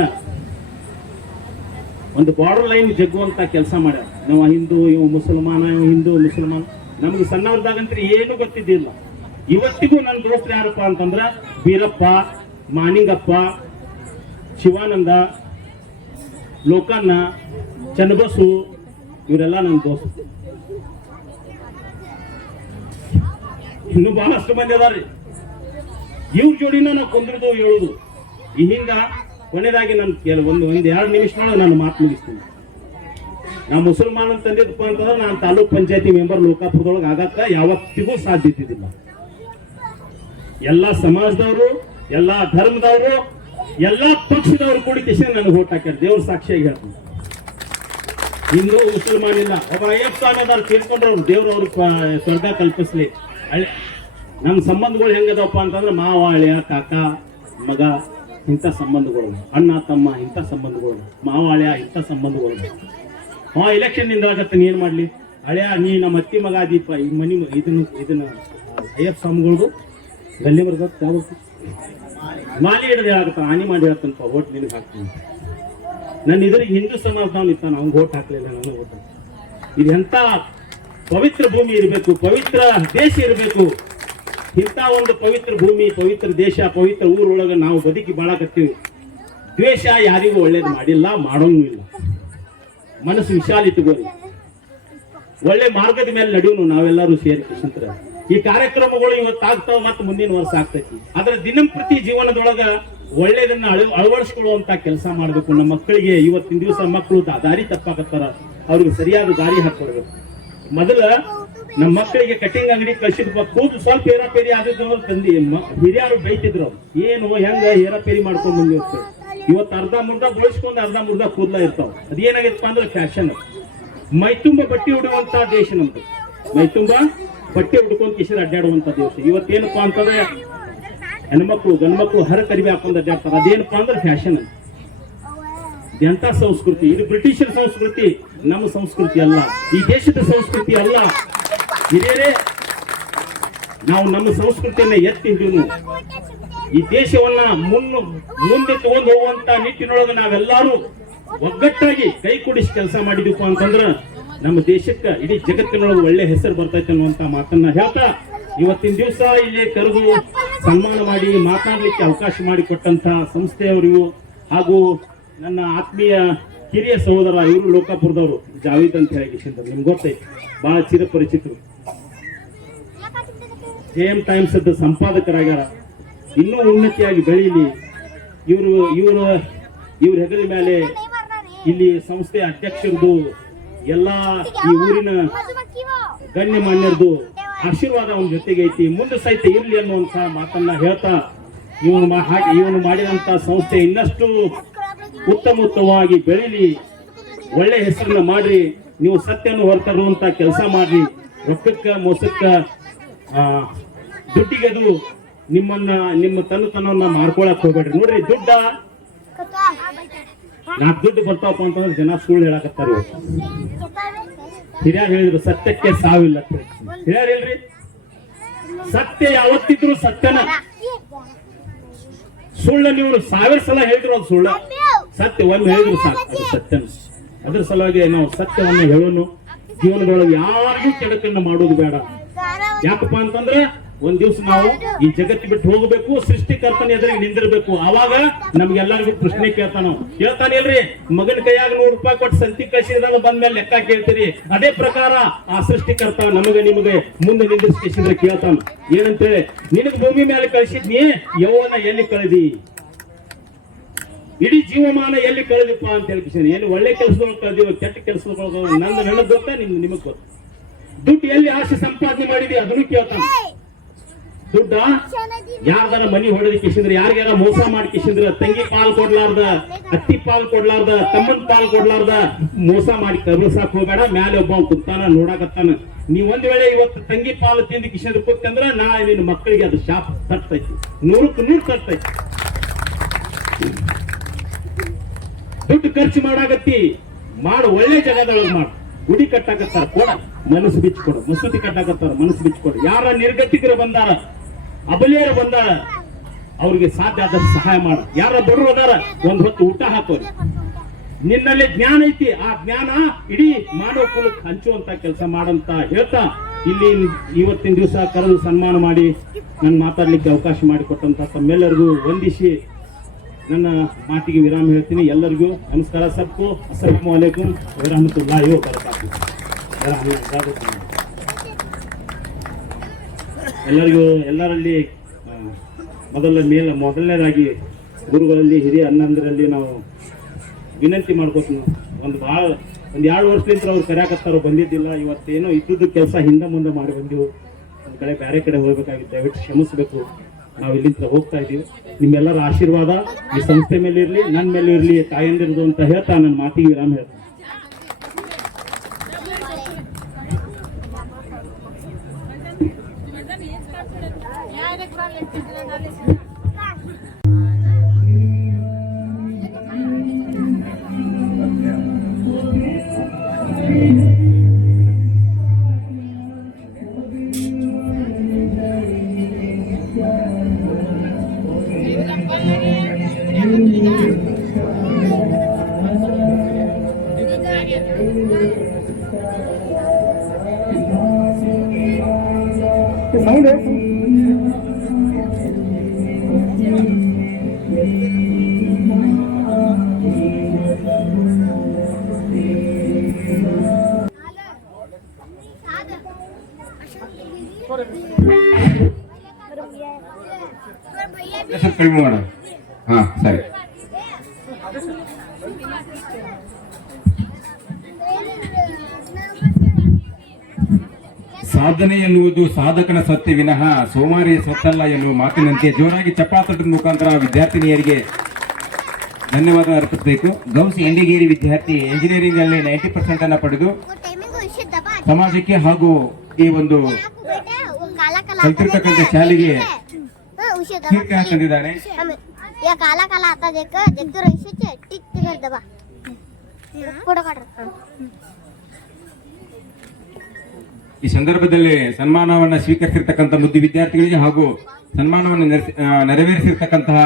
ಒಂದು ಬಾರ್ಡರ್ ಲೈನ್ ಜಗ್ಗುವಂತ ಕೆಲಸ ಮಾಡ್ಯಾರ. ನಾವು ಹಿಂದೂ, ಇವ ಮುಸಲ್ಮಾನ, ಇವ ಹಿಂದೂ ಮುಸಲ್ಮಾನ, ನಮ್ಗೆ ಸಣ್ಣವ್ರದಾಗಂತ್ರಿ ಏನು ಗೊತ್ತಿದ್ದಿಲ್ಲ. ಇವತ್ತಿಗೂ ನನ್ನ ದೋಸ್ತರು ಯಾರಪ್ಪ ಅಂತಂದ್ರ ಬೀರಪ್ಪ, ಮಾನಿಂಗಪ್ಪ, ಶಿವಾನಂದ, ಲೋಕಣ್ಣ, ಚನ್ನಬಸು, ಇವರೆಲ್ಲ ನನ್ನ ದೋಸ್ತರು. ಇನ್ನು ಬಹಳಷ್ಟು ಮಂದಿ ಅದಾರ್ರಿ. ಇವ್ರ ಜೋಡಿನ ನಾವು ಕೊಂದ್ರದು ಹೇಳುದು. ಈ ಹಿಂಗ ಕೊನೆಯದಾಗಿ ನಾನು ಒಂದು 2 ನಿಮಿಷನೊಳಗೆ ನಾನು ಮಾತು ಮುಗಿಸ್ತೀನಿ. ನಾ ಮುಸಲ್ಮಾನ ತಂದಿದ್ದಪ್ಪ ಅಂತಂದ್ರೆ ನಾನು ತಾಲೂಕ್ ಪಂಚಾಯತಿ ಮೆಂಬರ್ ಲೋಕಾಪುರದೊಳಗೆ ಆಗಕ್ಕ ಯಾವತ್ತಿಗೂ ಸಾಧ್ಯ ಇದ್ದಿದ್ದಿಲ್ಲ. ಎಲ್ಲಾ ಸಮಾಜದವರು, ಎಲ್ಲಾ ಧರ್ಮದವರು, ಎಲ್ಲಾ ಪಕ್ಷದವರು ಕೂಡಿ ಕಿಶನ್ ನನಗೆ ಓಟ್ ಹಾಕ್ಯಾರ. ದೇವ್ರ ಸಾಕ್ಷಿಯಾಗಿ ಹೇಳ್ತೀನಿ. ಹಿಂದೂ ಮುಸಲ್ಮಾನ್ ಇಲ್ಲ. ಒಬ್ಬ ಅಯ್ಯಪ್ಪ ಅನ್ನೋದಾರು ತೀರ್ಕೊಂಡ್ರು, ದೇವ್ರು ಅವ್ರಿಗೆ ಸ್ವರ್ಗ ಕಲ್ಪಿಸ್ಲಿ. ನಮ್ಮ ಸಂಬಂಧಗಳು ಹೆಂಗದಪ್ಪ ಅಂತಂದ್ರೆ ಮಾವ, ಅಳಿಯ, ಕಾಕ, ಮಗ, ಇಂಥ ಸಂಬಂಧಗಳು, ಅಣ್ಣ ತಮ್ಮ, ಇಂಥ ಸಂಬಂಧಗಳು, ಮಾವ ಅಳಿಯ, ಇಂಥ ಸಂಬಂಧಗಳು. ಎಲೆಕ್ಷನ್ ನಿಂದಾಗತ್ತೆ, ನೀ ಏನ್ ಮಾಡ್ಲಿ, ಅಳಿಯ ನೀ ನಮ್ಮ ಅತ್ತಿ ಮಗ ದೀಪ ಈ ಮನಿ ಇದನ್ನ ಅಯ್ಯಪ್ಪ ಸ್ವಾಮಿಗಳದು ಗಲ್ಲಿ ಬರ್ದ ಮಾಲಿ ಹಿಡಿದು ಹೇಳಕತ್ತ, ಹಾನಿ ಮಾಡಿ ಹೇಳ್ತಂತ, ಓಟ್ ನಿನಗೆ ಹಾಕ್ತೀನಿ. ನನ್ನ ಇದ್ರಿಗೆ ಹಿಂದೂ ಸಮಾಜದವನು ಇರ್ತಾನ, ಅವ್ನಿಗೆ ಓಟ್ ಹಾಕ್ಲಿಲ್ಲ, ನನಗೆ ಓಟ್. ಇದು ಎಂತ ಪವಿತ್ರ ಭೂಮಿ ಇರಬೇಕು, ಪವಿತ್ರ ದೇಶ ಇರಬೇಕು. ಇಂಥ ಒಂದು ಪವಿತ್ರ ಭೂಮಿ, ಪವಿತ್ರ ದೇಶ, ಪವಿತ್ರ ಊರೊಳಗೆ ನಾವು ಬದುಕಿ ಬಾಳಕತ್ತೀವಿ. ದ್ವೇಷ ಯಾರಿಗೂ ಒಳ್ಳೇದು ಮಾಡಿಲ್ಲ, ಮಾಡೋಂಗೂ ಇಲ್ಲ. ಮನಸ್ಸು ವಿಶಾಲ ಇಟ್ಟುಕೋರಿ, ಒಳ್ಳೆ ಮಾರ್ಗದ ಮೇಲೆ ನಡೆಯೋನು ನಾವೆಲ್ಲರೂ ಸೇರಿ ಕೃಷ್ಣಂತರ. ಈ ಕಾರ್ಯಕ್ರಮಗಳು ಇವತ್ತಾಗ್ತಾವ, ಮತ್ತೆ ಮುಂದಿನ ವರ್ಷ ಆಗ್ತೈತಿ. ಆದ್ರೆ ದಿನಂಪ್ರತಿ ಜೀವನದೊಳಗ ಒಳ್ಳೇದನ್ನ ಅಳವಡಿಸ್ಕೊಳ್ಳುವಂತ ಕೆಲಸ ಮಾಡಬೇಕು. ನಮ್ಮ ಮಕ್ಕಳಿಗೆ ಇವತ್ತಿನ ದಿವಸ ಮಕ್ಕಳು ದಾರಿ ತಪ್ಪಾಕತ್ತಾರ, ಅವ್ರಿಗೆ ಸರಿಯಾದ ದಾರಿ ಹಾಕೊಡ್ಬೇಕು. ಮೊದಲ ನಮ್ಮ ಮಕ್ಕಳಿಗೆ ಕಟಿಂಗ್ ಅಂಗಡಿ ಕಳ್ಸಿದ್ ಕೂದಲು ಸ್ವಲ್ಪ ಹೇರಾಪೇರಿ ಆದಿದ್ರು ತಂದಿ ಹಿರಿಯರು ಬೈತಿದ್ರು, ಏನು ಹೆಂಗ ಹೇರಾಪೇರಿ ಮಾಡ್ಕೊಂಡ್ ಬಂದಿರ್ತೇವೆ. ಇವತ್ತು ಅರ್ಧ ಮುರ್ಧ ಬೋಳಿಸ್ಕೊಂಡು ಅರ್ಧ ಮುರ್ಧ ಕೂದಲ ಇರ್ತಾವ. ಅದೇನಾಗೈತಪ್ಪ ಅಂದ್ರೆ ಫ್ಯಾಷನ್. ಮೈತುಂಬ ಬಟ್ಟೆ ಉಡುವಂತ ದೇಶ ನಮ್ದು. ಮೈತುಂಬ ಬಟ್ಟೆ ಉಡ್ಕೊಂಡ್ ಕಿಶನ್ ಅಡ್ಡಾಡುವಂತ ದೇಶ. ಇವತ್ತೇನಪ್ಪಾ ಅಂತಂದ್ರೆ ಹೆಣ್ಮಕ್ಳು ಗಂಡ್ಮಕ್ಳು ಹರ ಕರಿಬಿ ಹಾಕೊಂಡ್ ಅಡ್ಡಾಡ್ತಾರ. ಅದೇನಪ್ಪಾ ಅಂದ್ರೆ ಫ್ಯಾಷನ್. ಎಂತ ಸಂಸ್ಕೃತಿ ಇದು? ಬ್ರಿಟಿಷರ ಸಂಸ್ಕೃತಿ, ನಮ್ಮ ಸಂಸ್ಕೃತಿ ಅಲ್ಲ. ಈ ದೇಶದ ಸಂಸ್ಕೃತಿ ಅಲ್ಲ. ಹಿರಿಯರೇ, ನಾವು ನಮ್ಮ ಸಂಸ್ಕೃತಿಯನ್ನ ಎತ್ತಿ ಹಿಡಿದು ಈ ದೇಶವನ್ನ ಮುಂದೆ ತಗೊಂಡು ಹೋಗುವಂತ ನಿಟ್ಟಿನೊಳಗೆ ನಾವೆಲ್ಲರೂ ಒಗ್ಗಟ್ಟಾಗಿ ಕೈ ಕೂಡಿಸಿ ಕೆಲಸ ಮಾಡಿದ್ವಿ ಅಂತಂದ್ರ ನಮ್ಮ ದೇಶಕ್ಕೆ ಇಡೀ ಜಗತ್ತಿನೊಳಗೆ ಒಳ್ಳೆ ಹೆಸರು ಬರ್ತೈತೆ ಅನ್ನುವಂತ ಮಾತನ್ನ ಹೇಳ್ತಾ, ಇವತ್ತಿನ ದಿವಸ ಇಲ್ಲಿ ಕರೆದು ಸನ್ಮಾನ ಮಾಡಿ ಮಾತಾಡ್ಲಿಕ್ಕೆ ಅವಕಾಶ ಮಾಡಿಕೊಟ್ಟಂತ ಸಂಸ್ಥೆಯವರಿಗೂ ಹಾಗೂ ನನ್ನ ಆತ್ಮೀಯ ಹಿರಿಯ ಸಹೋದರ, ಇವರು ಲೋಕಾಪುರದವರು, ಜಾವೀದ್ ಅಂತ ಹೇಳಿ ನಿಮ್ಗೆ ಗೊತ್ತೈತಿ, ಬಹಳ ಚಿರಪರಿಚಿತರು. JM times ಸಂಪಾದಕರಾಗ್ಯಾರ. ಇನ್ನೂ ಉನ್ನತಿಯಾಗಿ ಬೆಳೀಲಿ. ಇವ್ರ ಹೆಗಲ ಮೇಲೆ ಇಲ್ಲಿ ಸಂಸ್ಥೆ ಅಧ್ಯಕ್ಷರದು, ಎಲ್ಲಾ ಈ ಊರಿನ ಗಣ್ಯಮಾನ್ಯರದು ಆಶೀರ್ವಾದ ಅವನ ಜೊತೆಗೆ ಐತಿ. ಮುಂದೆ ಸಹಿತ ಇರ್ಲಿ ಅನ್ನುವಂತ ಮಾತನ್ನ ಹೇಳ್ತಾ, ಇವನು ಮಾಡಿದಂತ ಸಂಸ್ಥೆ ಇನ್ನಷ್ಟು ಉತ್ತಮವಾಗಿ ಬೆಳೀಲಿ, ಒಳ್ಳೆ ಹೆಸರನ್ನ ಮಾಡ್ರಿ. ನೀವು ಸತ್ಯವನ್ನು ಹೊರತರುವಂತ ಕೆಲಸ ಮಾಡ್ರಿ. ರೊಕ್ಕಕ್ಕ ಮೋಸಕ್ಕ ದುಡ್ಡಿಗೆದು ನಿಮ್ಮ ತನ್ನತನವನ್ನ ಮಾಡ್ಕೊಳಕ್ ಹೋಗ್ಬೇಡ್ರಿ. ನೋಡ್ರಿ, ದುಡ್ಡು ಬರ್ತಾವಪ್ಪ ಅಂತಂದ್ರೆ ಜನ ಸುಳ್ಳು ಹೇಳಕತ್ತಾರ. ಹಿರಿಯರು ಹೇಳಿದ್ರು ಸತ್ಯಕ್ಕೆ ಸಾವಿಲ್ಲ. ಹಿರಿಯರು ಹೇಳ್ರಿ, ಸತ್ಯ ಯಾವತ್ತಿದ್ರು ಸತ್ಯನ. ಸುಳ್ಳ ನೀವು 1000 ಸಲ ಹೇಳಿದ್ರು ಅದು ಸುಳ್ಳ. ಸತ್ಯ ಒಮ್ಮೆ ಹೇಳಿದ್ರು ಸಾಕು, ಅದು ಸತ್ಯನ. ಅದ್ರ ಸಲುವಾಗಿ ನಾವು ಸತ್ಯವನ್ನ ಹೇಳೋನು. ಜೀವನದೊಳಗೆ ಯಾರಿಗೂ ಕೆಡಕನ್ನ ಮಾಡೋದು ಬೇಡ. ಯಾಕಪ್ಪ ಅಂತಂದ್ರೆ ಒಂದ್ ದಿವ್ಸ ನಾವು ಈ ಜಗತ್ತು ಬಿಟ್ಟು ಹೋಗಬೇಕು, ಸೃಷ್ಟಿಕರ್ತನ ಎದುರಿಗೆ ನಿಂದಿರ್ಬೇಕು. ಅವಾಗ ನಮ್ಗೆಲ್ಲರಿಗೂ ಪ್ರಶ್ನೆ ಕೇಳ್ತಾನೆ ಇಲ್ರಿ, ಮಗನ ಕೈಯಾಗ 100 ರೂಪಾಯಿ ಕೊಟ್ಟು ಸಂತಿ ಕಳಿಸಿದಾಗ ಬಂದ್ಮೇಲೆ ಲೆಕ್ಕ ಕೇಳ್ತೀರಿ. ಅದೇ ಪ್ರಕಾರ ಆ ಸೃಷ್ಟಿಕರ್ತ ನಿಮಗೆ ಮುಂದೆ ನಿಂದಿರ್ಸಿದ್ರೆ ಕೇಳ್ತಾನ ಏನಂತೇಳಿ, ನಿನಗ್ ಭೂಮಿ ಮೇಲೆ ಕಳಿಸಿದ್ನಿ, ಯೌವನ ಎಲ್ಲಿ ಕಳೆದಿ, ಇಡೀ ಜೀವಮಾನ ಎಲ್ಲಿ ಕಳೆದಿಪ್ಪ ಅಂತ ಹೇಳಿ. ಏನು ಒಳ್ಳೆ ಕೆಲಸದೊಳಗೆ ಕಳೆದಿವ, ಕೆಟ್ಟ ಕೆಲಸದೊಳಗೆ ನನಗ್ ಗೊತ್ತಾ, ನಿಮಗ್ ಗೊತ್ತ. ದುಡ್ಡು ಎಲ್ಲಿ ಆಸೆ ಸಂಪಾದನೆ ಮಾಡಿದಿ ಅದನ್ನು ಕೇಳ್ತಾನ. ದುಡ್ಡ ಯಾರ್ದಾರ ಮನಿ ಹೊಡೆದ ಕಿಸಿದ್ರೆ, ಯಾರಿಗಾರ ಮೋಸ ಮಾಡಿ ಕಿಸಿದ್ರ, ತಂಗಿ ಪಾಲ್ ಕೊಡ್ಲಾರ್ದ, ಅತ್ತಿ ಪಾಲ್ ಕೊಡ್ಲಾರ್ದ, ತಮ್ಮನ್ ಪಾಲ್ ಕೊಡ್ಲಾರ್ದ ಮೋಸ ಮಾಡಿ ಕಬರ್ಸಾಕ್ ಹೋಗ್ಬೇಡ. ಮ್ಯಾಲೆ ಒಬ್ಬ ಕುತ್ತಾನ ನೋಡಾಕತ್ತಾನ. ನೀವ್ ಒಂದ್ ವೇಳೆ ಇವತ್ತು ತಂಗಿ ಪಾಲು ತಿಂದು ಕಿಸಿದ್ರೆ ಕೂತಂದ್ರ ನಾಳೆ ನಿನ್ನ ಮಕ್ಕಳಿಗೆ ಅದು ಶಾಪ್ ತರ್ತೈತಿ, 100ಕ್ಕೆ 100 ತರ್ತೈತಿ. ದುಡ್ಡು ಖರ್ಚು ಮಾಡಾಕತ್ತಿ, ಮಾಡು, ಒಳ್ಳೆ ಜಾಗದೊಳಗೆ ಮಾಡು. ಗುಡಿ ಕಟ್ಟಾಕತ್ತಾರ, ಕೊಡ, ಮನಸ್ಸು ಬಿಚ್ಚು ಕೊಡು. ಮಸೂತಿ ಕಟ್ಟಾಕತ್ತಾರ, ಮನಸ್ಸು ಬಿಚ್ಚು ಕೊಡು. ಯಾರ ನಿರ್ಗತಿಕರು ಬಂದಾರ, ಅಬಲಿಯರು ಬಂದಾರ, ಅವ್ರಿಗೆ ಸಾಧ್ಯ ಆದಷ್ಟು ಸಹಾಯ ಮಾಡ. ಯಾರ ಬಡವರು ಅದಾರ, ಒಂದ್ ಹೊತ್ತು ಊಟ ಹಾಕೋರಿ. ನಿನ್ನಲ್ಲಿ ಜ್ಞಾನ ಐತಿ, ಆ ಜ್ಞಾನ ಇಡೀ ಮಾನವ ಕುಲಕ್ಕೆ ಹಂಚುವಂತ ಕೆಲಸ ಮಾಡಂತ ಹೇಳ್ತಾ ಇಲ್ಲಿ ಇವತ್ತಿನ ದಿವಸ ಕರೆದು ಸನ್ಮಾನ ಮಾಡಿ ನನ್ನ ಮಾತಾಡ್ಲಿಕ್ಕೆ ಅವಕಾಶ ಮಾಡಿಕೊಟ್ಟಂತ ತಮ್ಮೆಲ್ಲರಿಗೂ ವಂದಿಸಿ ನನ್ನ ಮಾತಿಗೆ ವಿರಾಮ ಹೇಳ್ತೀನಿ. ಎಲ್ಲರಿಗೂ ನಮಸ್ಕಾರ. ಸಬ್ಕು ಅಸ್ಸಲಾಮು ಅಲೈಕುಂ ವರಹಮತುಲ್ಲಾಹಿ ವಬರಕಾತುಹು. ಎಲ್ಲರಿಗೂ ಎಲ್ಲರಲ್ಲಿ ಮೊದಲನೇದಾಗಿ ಗುರುಗಳಲ್ಲಿ ಹಿರಿಯ ಅಣ್ಣಂದರಲ್ಲಿ ನಾವು ವಿನಂತಿ ಮಾಡ್ಕೋತೀವಿ. ಒಂದು 2 ವರ್ಷದಿಂದ ಅವ್ರು ಕರೆಯಾಕತ್ತಾರೋ ಬಂದಿದ್ದಿಲ್ಲ. ಇವತ್ತೇನೋ ಇದ್ದದ್ದು ಕೆಲಸ ಹಿಂದೆ ಮುಂದೆ ಮಾಡಿ ಬಂದೆವು. ಒಂದು ಕಡೆ ಬೇರೆ ಕಡೆ ಹೋಗ್ಬೇಕಾಗಿತ್ತು, ದಯವಿಟ್ಟು ಕ್ಷಮಿಸಬೇಕು. ನಾವು ಇಲ್ಲಿಂದ ಹೋಗ್ತಾ ಇದ್ದೀವಿ. ನಿಮ್ಮೆಲ್ಲರ ಆಶೀರ್ವಾದ ಈ ಸಂಸ್ಥೆ ಮೇಲೆ ಇರಲಿ, ನನ್ನ ಮೇಲೆ ಇರಲಿ, ತಾಯಂದಿರದು ಅಂತ ಹೇಳ್ತಾ ನನ್ನ ಮಾತಿಗೆ ವಿರಾಮ ಹೇಳ್ತೀನಿ. ಕಡಿಮೆ ಮಾಡ. ಹಾ ಸರಿ. ಸಾಧನೆ ಎನ್ನುವುದು ಸಾಧಕನ ಸತ್ಯ ವಿನಃ ಸೋಮಾರಿಯ ಸತ್ತಲ್ಲ ಎನ್ನುವ ಮಾತಿನಂತೆ ಜೋರಾಗಿ ಚಪ್ಪಾತದ ಮುಖಾಂತರ ವಿದ್ಯಾರ್ಥಿನಿಯರಿಗೆ ಧನ್ಯವಾದ ಅರ್ಪಿಸಬೇಕು. ಗೌಸ್ ಎಂಡಿಗೇರಿ ವಿದ್ಯಾರ್ಥಿ ಎಂಜಿನಿಯರಿಂಗ್ ಅಲ್ಲಿ 90% ಅನ್ನು ಪಡೆದು ಸಮಾಜಕ್ಕೆ ಹಾಗೂ ಈ ಒಂದು ಕಲ್ತಿರ್ತಕ್ಕಂಥ ಶಾಲೆಗೆ ಕೀರ್ತಿ ಹಾಕೊಂಡಿದ್ದಾರೆ. ಈ ಸಂದರ್ಭದಲ್ಲಿ ಸನ್ಮಾನವನ್ನು ಸ್ವೀಕರಿಸಿರ್ತಕ್ಕಂಥ ಮುದ್ದು ವಿದ್ಯಾರ್ಥಿಗಳಿಗೆ ಹಾಗೂ ಸನ್ಮಾನವನ್ನು ನೆರವೇರಿಸಿರ್ತಕ್ಕಂತಹ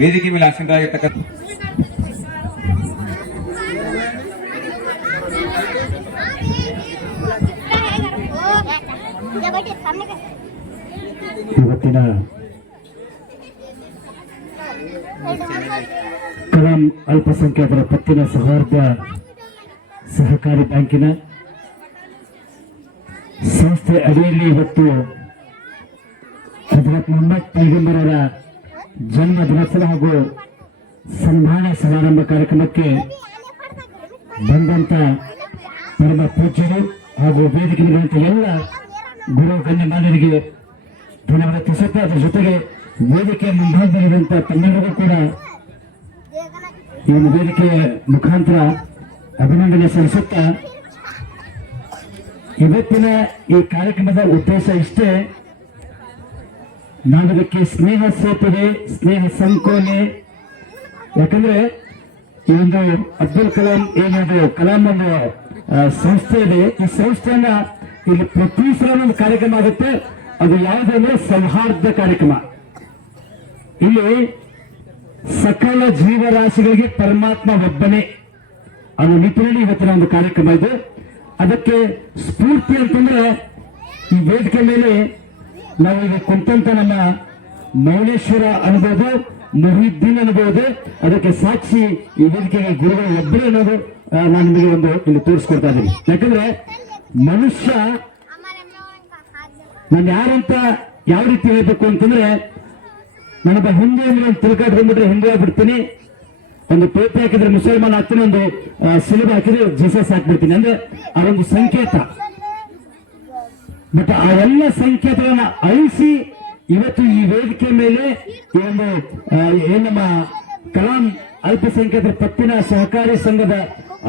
ವೇದಿಕೆ ಮೇಲೆ ಆಸೀನರಾಗಿರ್ತಕ್ಕಂಥ ಇವತ್ತಿನ ಕಲಾಂ ಅಲ್ಪಸಂಖ್ಯಾತರ ಪತ್ತಿನ ಸೌಹಾರ್ದ ಸಹಕಾರಿ ಬ್ಯಾಂಕಿನ ಸಂಸ್ಥೆ ಅಡಿಯಲ್ಲಿ ಇವತ್ತು ಹಜರತ್ ಮೊಹಮ್ಮದ್ ಪೈಗಂಬರರ ಜನ್ಮ ದಿನೋತ್ಸವ ಹಾಗೂ ಸನ್ಮಾನ ಸಮಾರಂಭ ಕಾರ್ಯಕ್ರಮಕ್ಕೆ ಬಂದಂತ ಪರಮ ಪೂಜ್ಯರು ಹಾಗೂ ವೇದಿಕೆ ನೀಡುವಂತ ಎಲ್ಲ ಗುರು ಗಣ್ಯಮಾನ್ಯರಿಗೆ ಧನ್ಯವಾದ ತಿಳಿಸುತ್ತಾ ಅದರ ಜೊತೆಗೆ ವೇದಿಕೆಯ ಮುಂಭಾಗದಲ್ಲಿರುವಂತಹ ತಮ್ಮೆಲ್ಲರಿಗೂ ಕೂಡ ಈ ಒಂದು ವೇದಿಕೆಯ ಮುಖಾಂತರ ಅಭಿನಂದನೆ ಸಲ್ಲಿಸುತ್ತಾ ಇವತ್ತಿನ ಈ ಕಾರ್ಯಕ್ರಮದ ಉದ್ದೇಶ ಇಷ್ಟೇ. ನಾವಿದಕ್ಕೆ ಸ್ನೇಹ ಸೇತುವೆ, ಸ್ನೇಹ ಸಂಕೋಲೆ, ಯಾಕಂದ್ರೆ ಈ ಒಂದು ಅಬ್ದುಲ್ ಕಲಾಂ ಏನದು ಕಲಾಂ ಒಂದು ಸಂಸ್ಥೆ ಇದೆ. ಈ ಸಂಸ್ಥೆಯನ್ನ ಇಲ್ಲಿ ಪ್ರತಿ ಸಲ ಒಂದು ಕಾರ್ಯಕ್ರಮ ಆಗುತ್ತೆ. ಅದು ಯಾವುದಂದ್ರೆ ಸೌಹಾರ್ದ ಕಾರ್ಯಕ್ರಮ. ಇಲ್ಲಿ ಸಕಲ ಜೀವರಾಶಿಗಳಿಗೆ ಪರಮಾತ್ಮ ಒಬ್ಬನೇ ಅನ್ನೋ ನಿಟ್ಟಿನಲ್ಲಿ ಇವತ್ತಿನ ಒಂದು ಕಾರ್ಯಕ್ರಮ ಇದೆ. ಅದಕ್ಕೆ ಸ್ಫೂರ್ತಿ ಅಂತಂದ್ರೆ ಈ ವೇದಿಕೆ ಮೇಲೆ ನಾವೀಗ ಕುಂತಂತ ನಮ್ಮ ಮೌನೇಶ್ವರ ಅನ್ಬೋದು, ಮೊಹಿದ್ದೀನ್ ಅನ್ಬೋದು. ಅದಕ್ಕೆ ಸಾಕ್ಷಿ ಈ ವೇದಿಕೆಗೆ ಗುರುಗಳು ಒಬ್ಬರೇ ಅನ್ನೋದು ನಾನು ನಿಮಗೆ ಒಂದು ಇಲ್ಲಿ ತೋರಿಸ್ಕೊಡ್ತಾ ಇದ್ದೀನಿ. ಯಾಕಂದ್ರೆ ಮನುಷ್ಯ ನಾನು ಯಾರಂತ ಯಾವ ರೀತಿ ಹೇಳ್ಬೇಕು ಅಂತಂದ್ರೆ, ನಾನೊಬ್ಬ ಹಿಂದೂ ಅಂದ್ರೆ ಒಂದು ತಿಳ್ಕಾಟ್ ಬಂದ್ಬಿಟ್ರೆ ಹಿಂದೂ ಆಗ್ಬಿಡ್ತೀನಿ, ಒಂದು ಟೋಪಿ ಹಾಕಿದ್ರೆ ಮುಸಲ್ಮಾನ್ ಆಗ್ತೀನಿ, ಒಂದು ಸಿಲುಬೆ ಹಾಕಿದ್ರೆ ಜೀಸಸ್ ಹಾಕ್ಬಿಡ್ತೀನಿ. ಅಂದ್ರೆ ಆ ಒಂದು ಸಂಕೇತ. ಬಟ್ ಆ ಎಲ್ಲ ಸಂಕೇತಗಳನ್ನ ಅಳಿಸಿ ಇವತ್ತು ಈ ವೇದಿಕೆ ಮೇಲೆ ಈ ಒಂದು ನಮ್ಮ ಕಲಾಂ ಅಲ್ಪಸಂಖ್ಯಾತರ ಪತ್ತಿನ ಸಹಕಾರಿ ಸಂಘದ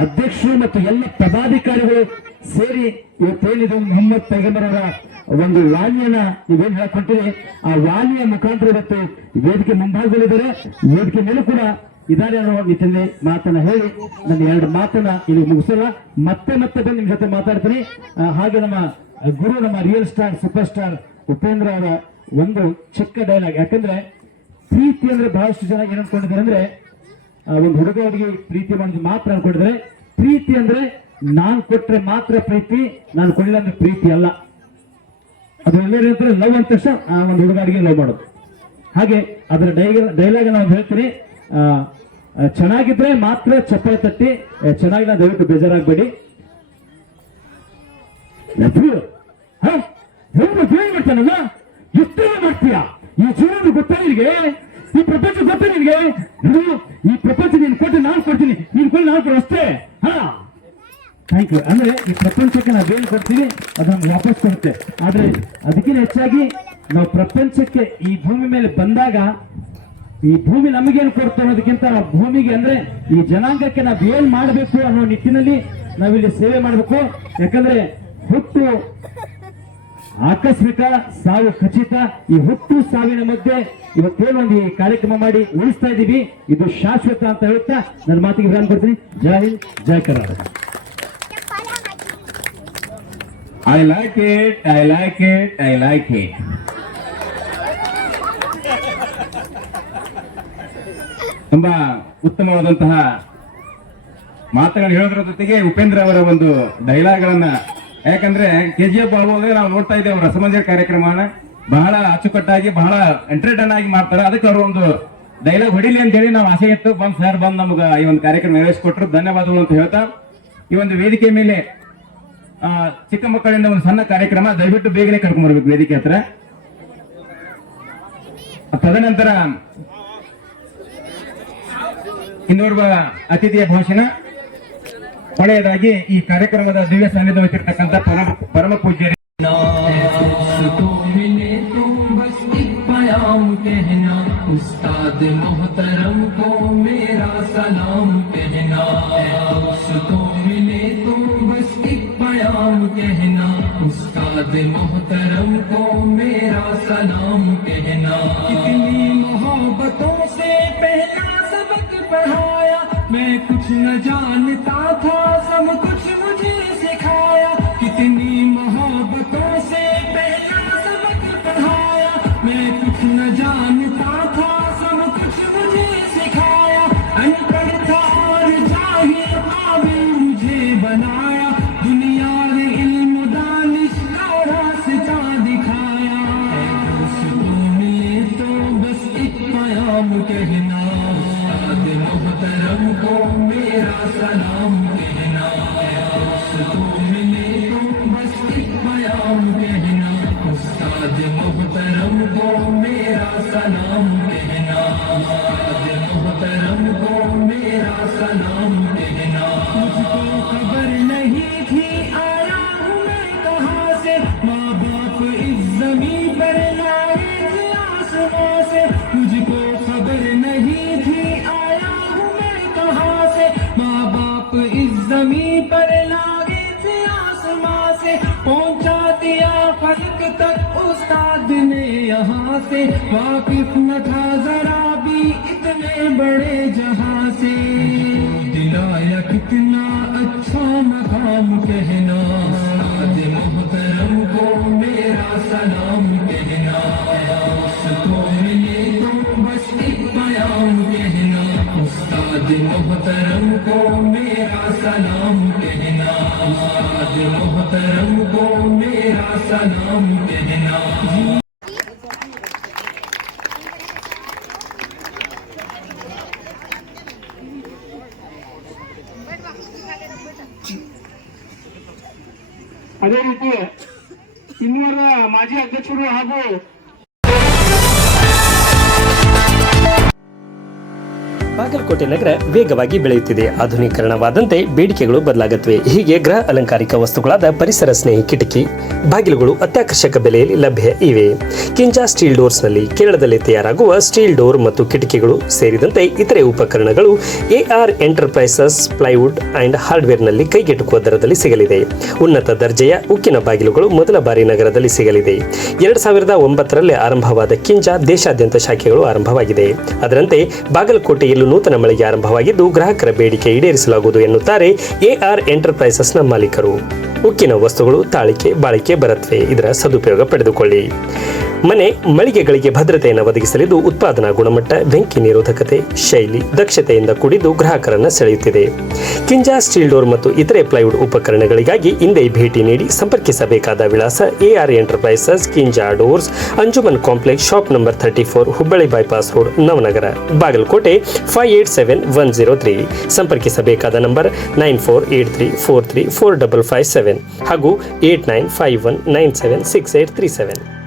ಅಧ್ಯಕ್ಷರು ಮತ್ತು ಎಲ್ಲ ಪದಾಧಿಕಾರಿಗಳು ಸೇರಿ ಇವತ್ತೇನಿದೆ ಮೊಹಮ್ಮದ್ ಪೈಗಂಬರ್ ಅವರ ಒಂದು ವಾಣಿಯನ್ನ ನೀವೇನ್ ಹೇಳ್ಕೊಂತೀರಿ, ಆ ವಾಣಿಯ ಮುಖಾಂತರ ಇವತ್ತು ವೇದಿಕೆ ಮುಂಭಾಗದಲ್ಲಿದ್ದಾರೆ. ವೇದಿಕೆ ಮೇಲೂ ಕೂಡ ಇದಾರೆ ಅನ್ನೋ ನಿಟ್ಟಿನಲ್ಲಿ ಮಾತನ್ನ ಹೇಳಿ ನನ್ನ 2 ಮಾತನ್ನ ಇಲ್ಲಿ ಮುಗಿಸಲ್ಲ. ಮತ್ತೆ ಬಂದು ನಿಮ್ ಜೊತೆ ಮಾತಾಡ್ತೀನಿ. ಹಾಗೆ ನಮ್ಮ ಗುರು, ನಮ್ಮ real star super star Upendra ಅವರ ಒಂದು ಚಿಕ್ಕ ಡೈಲಾಗ್. ಯಾಕಂದ್ರೆ ಪ್ರೀತಿ ಅಂದ್ರೆ ಬಹಳಷ್ಟು ಜನ ಏನ್ ಅನ್ಕೊಂಡಿದ್ದಾರೆ ಅಂದ್ರೆ ಒಂದು ಹುಡುಗ ಹುಡುಗಿ ಪ್ರೀತಿ ಮಾಡೋದು ಮಾತ್ರ ಅನ್ಕೊಂಡಿದ್ರೆ, ಪ್ರೀತಿ ಅಂದ್ರೆ ನಾನ್ ಕೊಟ್ರೆ ಮಾತ್ರ ಪ್ರೀತಿ, ನಾನು ಕೊಡಲಿಲ್ಲ ಅಂದ್ರೆ ಪ್ರೀತಿ ಅಲ್ಲ. ಅದು ಎಲ್ಲರೂ ಲವ್ ಅಂತ ತಕ್ಷಣ ಒಂದು ಹುಡುಗ ಹುಡುಗಿ ಲವ್ ಮಾಡೋದು. ಹಾಗೆ ಅದರ ಡೈಲಾಗ್ ನಾವು ಹೇಳ್ತೀನಿ, ಚೆನ್ನಾಗಿದ್ರೆ ಮಾತ್ರ ಚಪ್ಪಾಳೆ ತಟ್ಟಿ, ಚೆನ್ನಾಗಿಲ್ಲ ದಯವಿಟ್ಟು ಬೇಜಾರಾಗಬೇಡಿ. ಮಾಡ್ತಾನಲ್ಲ, ಎಷ್ಟೇ ಮಾಡ್ತೀಯಾ ಈ ಜೀವನ ಗೊತ್ತಾ ನಿನಗೆ, ಈ ಪ್ರಪಂಚ ಗೊತ್ತಾ ನಿನಗೆ, ಈ ಪ್ರಪಂಚ ನೀನು ಕೊಟ್ಟು ನಾನು ಕೊಡ್ತೀನಿ, ನೀನು ಕೊಟ್ಟು ನಾನು ಕೊಡು ಅಷ್ಟೇ. ಹಾ ಥ್ಯಾಂಕ್ ಯು. ಅಂದ್ರೆ ಈ ಪ್ರಪಂಚಕ್ಕೆ ನಾವೇನು ಕೊಡ್ತೀವಿ ಅದು ನಮ್ಗೆ ವಾಪಸ್ ಕೊಡುತ್ತೆ. ಆದ್ರೆ ಅದಕ್ಕಿಂತ ಹೆಚ್ಚಾಗಿ ನಾವು ಪ್ರಪಂಚಕ್ಕೆ ಈ ಭೂಮಿ ಮೇಲೆ ಬಂದಾಗ ಈ ಭೂಮಿ ನಮಗೇನು ಕೊಡ್ತು ಅನ್ನೋದಕ್ಕಿಂತ ಭೂಮಿಗೆ ಅಂದ್ರೆ ಈ ಜನಾಂಗಕ್ಕೆ ನಾವ್ ಏನ್ ಮಾಡಬೇಕು ಅನ್ನೋ ನಿಟ್ಟಿನಲ್ಲಿ ನಾವಿಲ್ಲಿ ಸೇವೆ ಮಾಡಬೇಕು. ಯಾಕಂದ್ರೆ ಹುಟ್ಟು ಆಕಸ್ಮಿಕ, ಸಾವು ಖಚಿತ. ಈ ಹುಟ್ಟು ಸಾವಿನ ಮಧ್ಯೆ ಇವತ್ತೇನೊಂದು ಈ ಕಾರ್ಯಕ್ರಮ ಮಾಡಿ ಉಳಿಸ್ತಾ ಇದ್ದೀವಿ, ಇದು ಶಾಶ್ವತ ಅಂತ ಹೇಳ್ತಾ ನನ್ನ ಮಾತಿಗೆ ವಿರಾಮ ಕೊಡ್ತೀನಿ. ಜೈ ಹಿಂದ್, ಜೈ Karnataka. I like it, I like it, I like it. ತುಂಬಾ ಉತ್ತಮವಾದಂತಹ ಮಾತುಗಳನ್ನು ಹೇಳೋದ್ರ ಜೊತೆಗೆ ಉಪೇಂದ್ರ ಅವರ ಒಂದು ಡೈಲಾಗ್ ಗಳನ್ನ, ಯಾಕಂದ್ರೆ KGF ಬಾಬು ಅಂದ್ರೆ ನಾವು ನೋಡ್ತಾ ಇದ್ದೇವೆ ಅವರ ರಸಮಂಜರಿ ಕಾರ್ಯಕ್ರಮನ ಬಹಳ ಅಚ್ಚುಕಟ್ಟಾಗಿ ಬಹಳ ಎಂಟರ್ಟೈನ್ ಆಗಿ ಮಾಡ್ತಾರೆ. ಅದಕ್ಕೆ ಅವರು ಒಂದು ಡೈಲಾಗ್ ಹೊಡಿಲಿ ಅಂತ ಹೇಳಿ ನಾವು ಆಸೆ ಇತ್ತು. ಸರ್ ಬಂದು ನಮ್ಗೆ ಈ ಒಂದು ಕಾರ್ಯಕ್ರಮ ನೆರವೇರಿಸಿಕೊಟ್ರು, ಧನ್ಯವಾದಗಳು ಅಂತ ಹೇಳ್ತಾ ಈ ಒಂದು ವೇದಿಕೆ ಮೇಲೆ ಚಿಕ್ಕ ಮಕ್ಕಳಿಂದ ಒಂದು ಸಣ್ಣ ಕಾರ್ಯಕ್ರಮ, ದಯವಿಟ್ಟು ಬೇಗನೆ ಕರ್ಕೊಂಡ್ ಬರ್ಬೇಕು ವೇದಿಕೆ ಹತ್ರ. ತದನಂತರ ಇನ್ನೋರ್ವ ಅತಿಥಿಯ ಭಾಷಣ, ಕೊನೆಯದಾಗಿ ಈ ಕಾರ್ಯಕ್ರಮದ ದಿವ್ಯ ಸಾನ್ನಿಧ್ಯ ವಹಿಸಿರ್ತಕ್ಕಂಥ ಪರಮ ಪೂಜ್ಯರು उस्ताद मोहतरम को मेरा सलाम कहना, उसको मिले तो बस एक प्याम कहना, उस्ताद मोहतरम को मेरा सलाम कहना। कितनी मोहब्बतों से पहला सबक पढ़ाया, मैं कुछ न जानता था सब कुछ मुझे सिखाया। कितनी मोहब्बतों से पहला सबक पढ़ाया, मैं कुछ न जानता था सब कुछ मुझे सिखाया। अनपढ़ था और जाहिल काबिल मुझे बनाया, दुनिया ने इल्म दानिश का रास्ता दिखाया। दोस्तों मिले तो बस एक प्याम कहना, उस्ताद मोहतरम को मेरा सलाम कहना। दोस्तों मिले तो बस एक प्याम कहना, उस्ताद मोहतरम को मेरा सलाम कहना, उस्ताद मोहतरम को मेरा सलाम कहना। मुझको खबर नहीं थी आया हूँ मैं कहाँ से, माँ बाप इस जमीन पर लाए थे आसमां से। मुझको खबर नहीं थी आया हूँ मैं कहाँ से, माँ बाप इस जमीन पर लाए थे आसमां से। पहुँचा दिया फलक तक उस्ताद ने यहाँ से, वाकिफ न था जरा भी इतने बड़े जहाँ से। दिलाया कितना अच्छा मकाम कहना, उस्ताद मोहतरम को मेरा सलाम कहना। उसको मिले तो बस एक प्याम कहना, उस्ताद मोहतरम को मेरा सलाम कहना, उस्ताद मोहतरम को मेरा सलाम कहना। ಅದೇ ರೀತಿ ಇನ್ನೂರ ಮಾಜಿ ಅಧ್ಯಕ್ಷರು ಹಾಗೂ ಬಾಗಲಕೋಟೆ ನಗರ ವೇಗವಾಗಿ ಬೆಳೆಯುತ್ತಿದೆ. ಆಧುನೀಕರಣವಾದಂತೆ ಬೇಡಿಕೆಗಳು ಬದಲಾಗುತ್ತವೆ. ಹೀಗೆ ಗೃಹ ಅಲಂಕಾರಿಕ ವಸ್ತುಗಳಾದ ಪರಿಸರ ಸ್ನೇಹಿ ಕಿಟಕಿ ಬಾಗಿಲುಗಳು ಅತ್ಯಾಕರ್ಷಕ ಬೆಲೆಯಲ್ಲಿ ಲಭ್ಯ ಇವೆ. ಕಿಂಜಾ ಸ್ಟೀಲ್ ಡೋರ್ಸ್ನಲ್ಲಿ ಕೇರಳದಲ್ಲಿ ತಯಾರಾಗುವ ಸ್ಟೀಲ್ ಡೋರ್ ಮತ್ತು ಕಿಟಕಿಗಳು ಸೇರಿದಂತೆ ಇತರೆ ಉಪಕರಣಗಳು AR ಎಂಟರ್ಪ್ರೈಸಸ್ ಪ್ಲೈವುಡ್ ಅಂಡ್ ಹಾರ್ಡ್ವೇರ್ನಲ್ಲಿ ಕೈಗೆಟುಕುವ ದರದಲ್ಲಿ ಸಿಗಲಿದೆ. ಉನ್ನತ ದರ್ಜೆಯ ಉಕ್ಕಿನ ಬಾಗಿಲುಗಳು ಮೊದಲ ಬಾರಿ ನಗರದಲ್ಲಿ ಸಿಗಲಿದೆ. 2009ರಲ್ಲಿ ಆರಂಭವಾದ ಕಿಂಜಾ ದೇಶಾದ್ಯಂತ ಶಾಖೆಗಳು ಆರಂಭವಾಗಿದೆ. ಅದರಂತೆ ಬಾಗಲಕೋಟೆಯಲ್ಲೂ ನೂತನ ಮಳಿಗೆ ಆರಂಭವಾಗಿದ್ದು ಗ್ರಾಹಕರ ಬೇಡಿಕೆ ಈಡೇರಿಸಲಾಗುವುದು ಎನ್ನುತ್ತಾರೆ AR ಎಂಟರ್ಪ್ರೈಸಸ್ನ ಮಾಲೀಕರು. ಉಕ್ಕಿನ ವಸ್ತುಗಳು ತಾಳಿಕೆ ಬಾಳಿಕೆ ಬರುತ್ತವೆ, ಇದರ ಸದುಪಯೋಗ ಪಡೆದುಕೊಳ್ಳಿ. ಮನೆ ಮಳಿಗೆಗಳಿಗೆ ಭದ್ರತೆಯನ್ನು ಒದಗಿಸಲಿದ್ದು ಉತ್ಪಾದನಾ ಗುಣಮಟ್ಟ, ಬೆಂಕಿ ನಿರೋಧಕತೆ, ಶೈಲಿ, ದಕ್ಷತೆಯಿಂದ ಕೂಡಿದ್ದು ಗ್ರಾಹಕರನ್ನು ಸೆಳೆಯುತ್ತಿದೆ. ಕಿಂಜಾ ಸ್ಟೀಲ್ ಡೋರ್ ಮತ್ತು ಇತರೆ ಪ್ಲೈವುಡ್ ಉಪಕರಣಗಳಿಗಾಗಿ ಇಂದೇ ಭೇಟಿ ನೀಡಿ. ಸಂಪರ್ಕಿಸಬೇಕಾದ ವಿಳಾಸ AR enterprises, Kinja doors, Anjuman complex, shop number 34, Hubballi bypass road, Navanagar, Bagalkot 587103. ಸಂಪರ್ಕಿಸಬೇಕಾದ ನಂಬರ್ 9483434557 ಹಾಗೂ 8951976837.